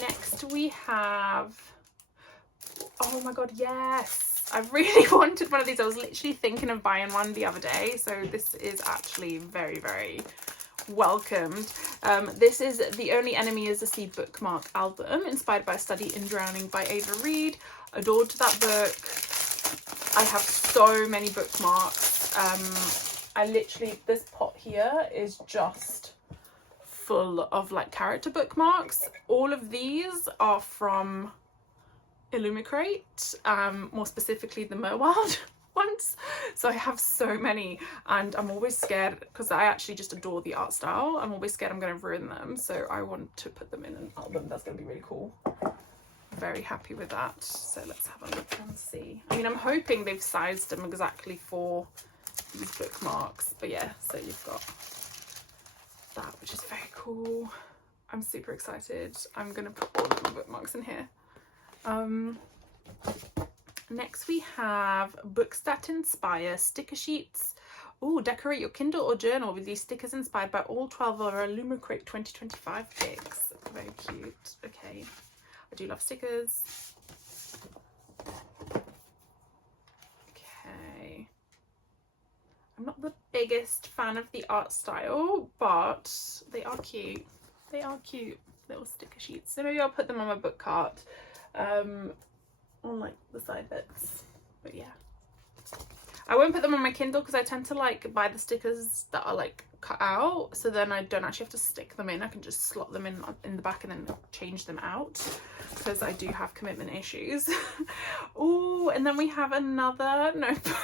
Next we have, oh my god, yes, I really wanted one of these. I was literally thinking of buying one the other day, so this is actually very, very welcomed. This is The Only Enemy Is the Sea bookmark album, inspired by a study in drowning by Ava Reid. Adored that book. I have so many bookmarks. I literally, this pot here is just full of like character bookmarks. All of these are from Illumicrate, more specifically the Merwild ones. So I have so many, and I'm always scared because I actually just adore the art style. I'm always scared I'm going to ruin them, so I want to put them in an album. That's going to be really cool. Very happy with that. So let's have a look and see. I mean, I'm hoping they've sized them exactly for these bookmarks, but yeah, so you've got that, which is very cool. I'm super excited. I'm gonna put all of my bookmarks in here. Next we have Books That Inspire sticker sheets. Oh, decorate your Kindle or journal with these stickers inspired by all 12 of our Illumicrate 2025 picks. Very cute. Okay, I do love stickers. Okay, I'm not the biggest fan of the art style, but they are cute. They are cute little sticker sheets. So maybe I'll put them on my book cart, on like the side bits. But yeah, I won't put them on my Kindle because I tend to like buy the stickers that are like cut out, so then I don't actually have to stick them in. I can just slot them in the back and then change them out, because I do have commitment issues. Oh, and then we have another notebook.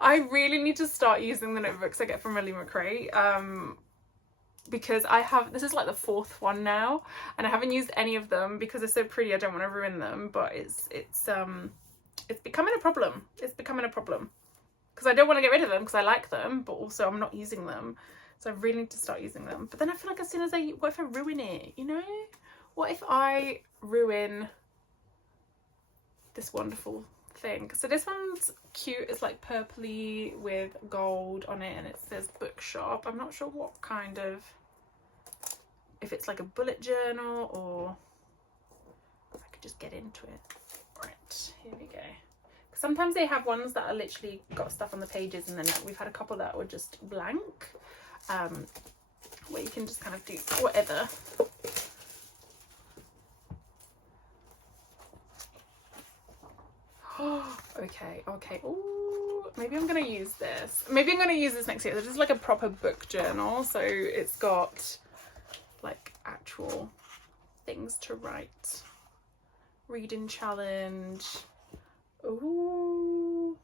I really need to start using the notebooks I get from Illumicrate, because I have, this is like the 4th one now, and I haven't used any of them because they're so pretty. I don't want to ruin them, but it's becoming a problem. It's becoming a problem because I don't want to get rid of them because I like them, but also I'm not using them, so I really need to start using them. But then I feel like as soon as what if I ruin it, you know? What if I ruin this wonderful thing? So this one's cute. It's like purpley with gold on it, and it says bookshop. I'm not sure what kind of, if it's like a bullet journal or if I could just get into it. Right, here we go. Sometimes they have ones that are literally got stuff on the pages, and then we've had a couple that were just blank, where you can just kind of do whatever. Okay. Oh, maybe I'm gonna use this. Maybe I'm gonna use this next year. This is like a proper book journal, so it's got like actual things to write. Reading challenge. Ooh.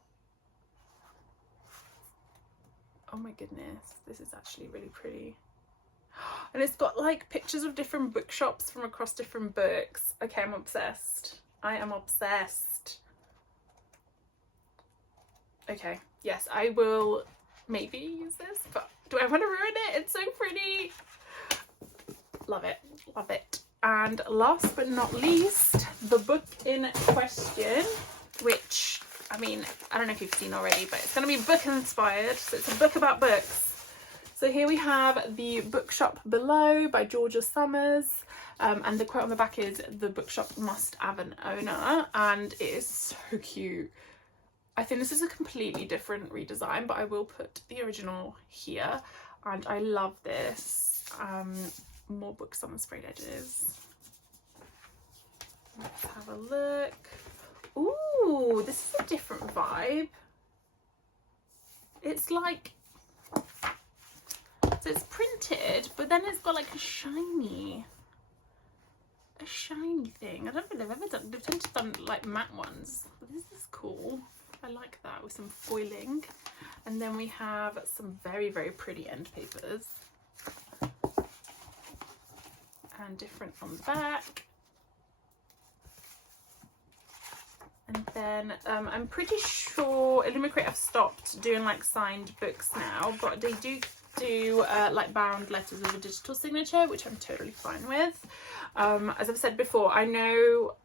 Oh my goodness, this is actually really pretty. And it's got like pictures of different bookshops from across different books. Okay, I'm obsessed. I am obsessed. Okay, yes, I will maybe use this, but do I want to ruin it? It's so pretty. Love it, love it. And last but not least, the book in question, which, I mean, I don't know if you've seen already, but it's going to be book inspired. So it's a book about books. So here we have The Bookshop Below by Georgia Summers. And the quote on the back is, "The bookshop must have an owner." And it is so cute. I think this is a completely different redesign, but I will put the original here. And I love this. More books on the sprayed edges. Let's have a look. Ooh, this is a different vibe. It's like, So it's printed, but then it's got like a shiny thing. I don't think they've ever done, they've tended to done like matte ones. This is cool. I like that, with some foiling. And then we have some very, very pretty end papers. And different on the back. And then I'm pretty sure Illumicrate have stopped doing like signed books now, but they do like bound letters with a digital signature, which I'm totally fine with. As I've said before, I know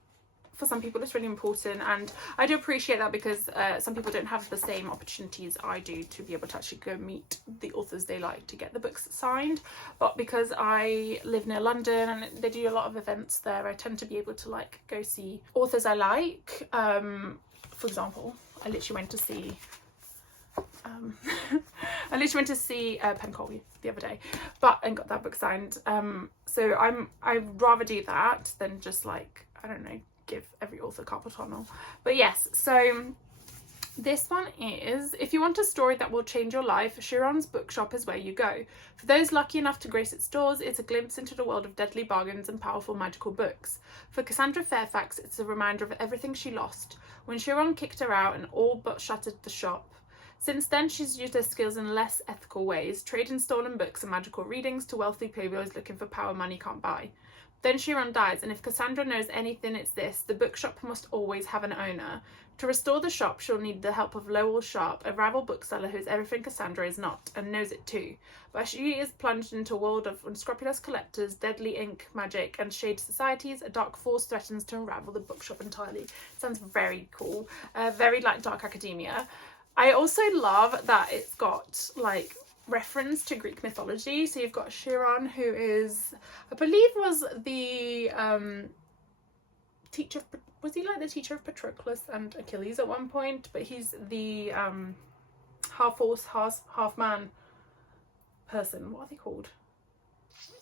for some people it's really important, and I do appreciate that, because some people don't have the same opportunities I do to be able to actually go meet the authors they like to get the books signed. But because I live near London and they do a lot of events there, I tend to be able to like go see authors I like. For example, I literally went to see Pen Colby the other day, and got that book signed. So I'd rather do that than just like, I don't know, give every author carpal tunnel. But yes, so this one is, if you want a story that will change your life, Chiron's Bookshop is where you go. For those lucky enough to grace its doors, it's a glimpse into the world of deadly bargains and powerful magical books. For Cassandra Fairfax, it's a reminder of everything she lost when Chiron kicked her out and all but shuttered the shop. Since then, she's used her skills in less ethical ways, trading stolen books and magical readings to wealthy playboys looking for power money can't buy. Then Chiron dies, and if Cassandra knows anything, it's this: the bookshop must always have an owner. To restore the shop, she'll need the help of Lowell Sharp, a rival bookseller who's everything Cassandra is not, and knows it too. But she is plunged into a world of unscrupulous collectors, deadly ink, magic, and shade societies. A dark force threatens to unravel the bookshop entirely. Sounds very cool. Very like dark academia. I also love that it's got like reference to Greek mythology. So you've got Chiron, who is, I believe, was the teacher of, was he like the teacher of Patroclus and Achilles at one point? But he's the half horse, half man person. What are they called?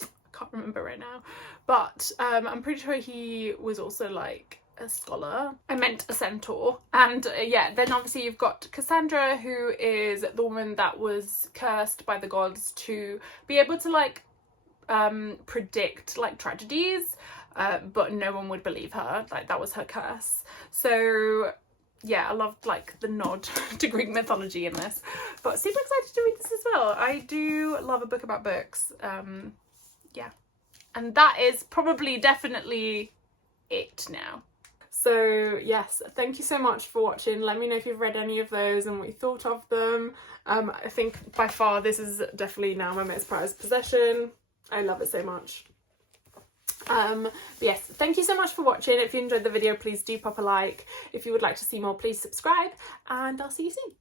I can't remember right now. But I'm pretty sure he was also like a scholar. I meant a centaur. And yeah, then obviously you've got Cassandra, who is the woman that was cursed by the gods to be able to like predict like tragedies, but no one would believe her. Like, that was her curse. So yeah, I loved like the nod to Greek mythology in this, but super excited to read this as well. I do love a book about books. Yeah, and that is probably definitely it now. So yes, thank you so much for watching. Let me know if you've read any of those and what you thought of them. I think by far this is definitely now my most prized possession. I love it so much. But yes, thank you so much for watching. If you enjoyed the video, please do pop a like. If you would like to see more, please subscribe, and I'll see you soon.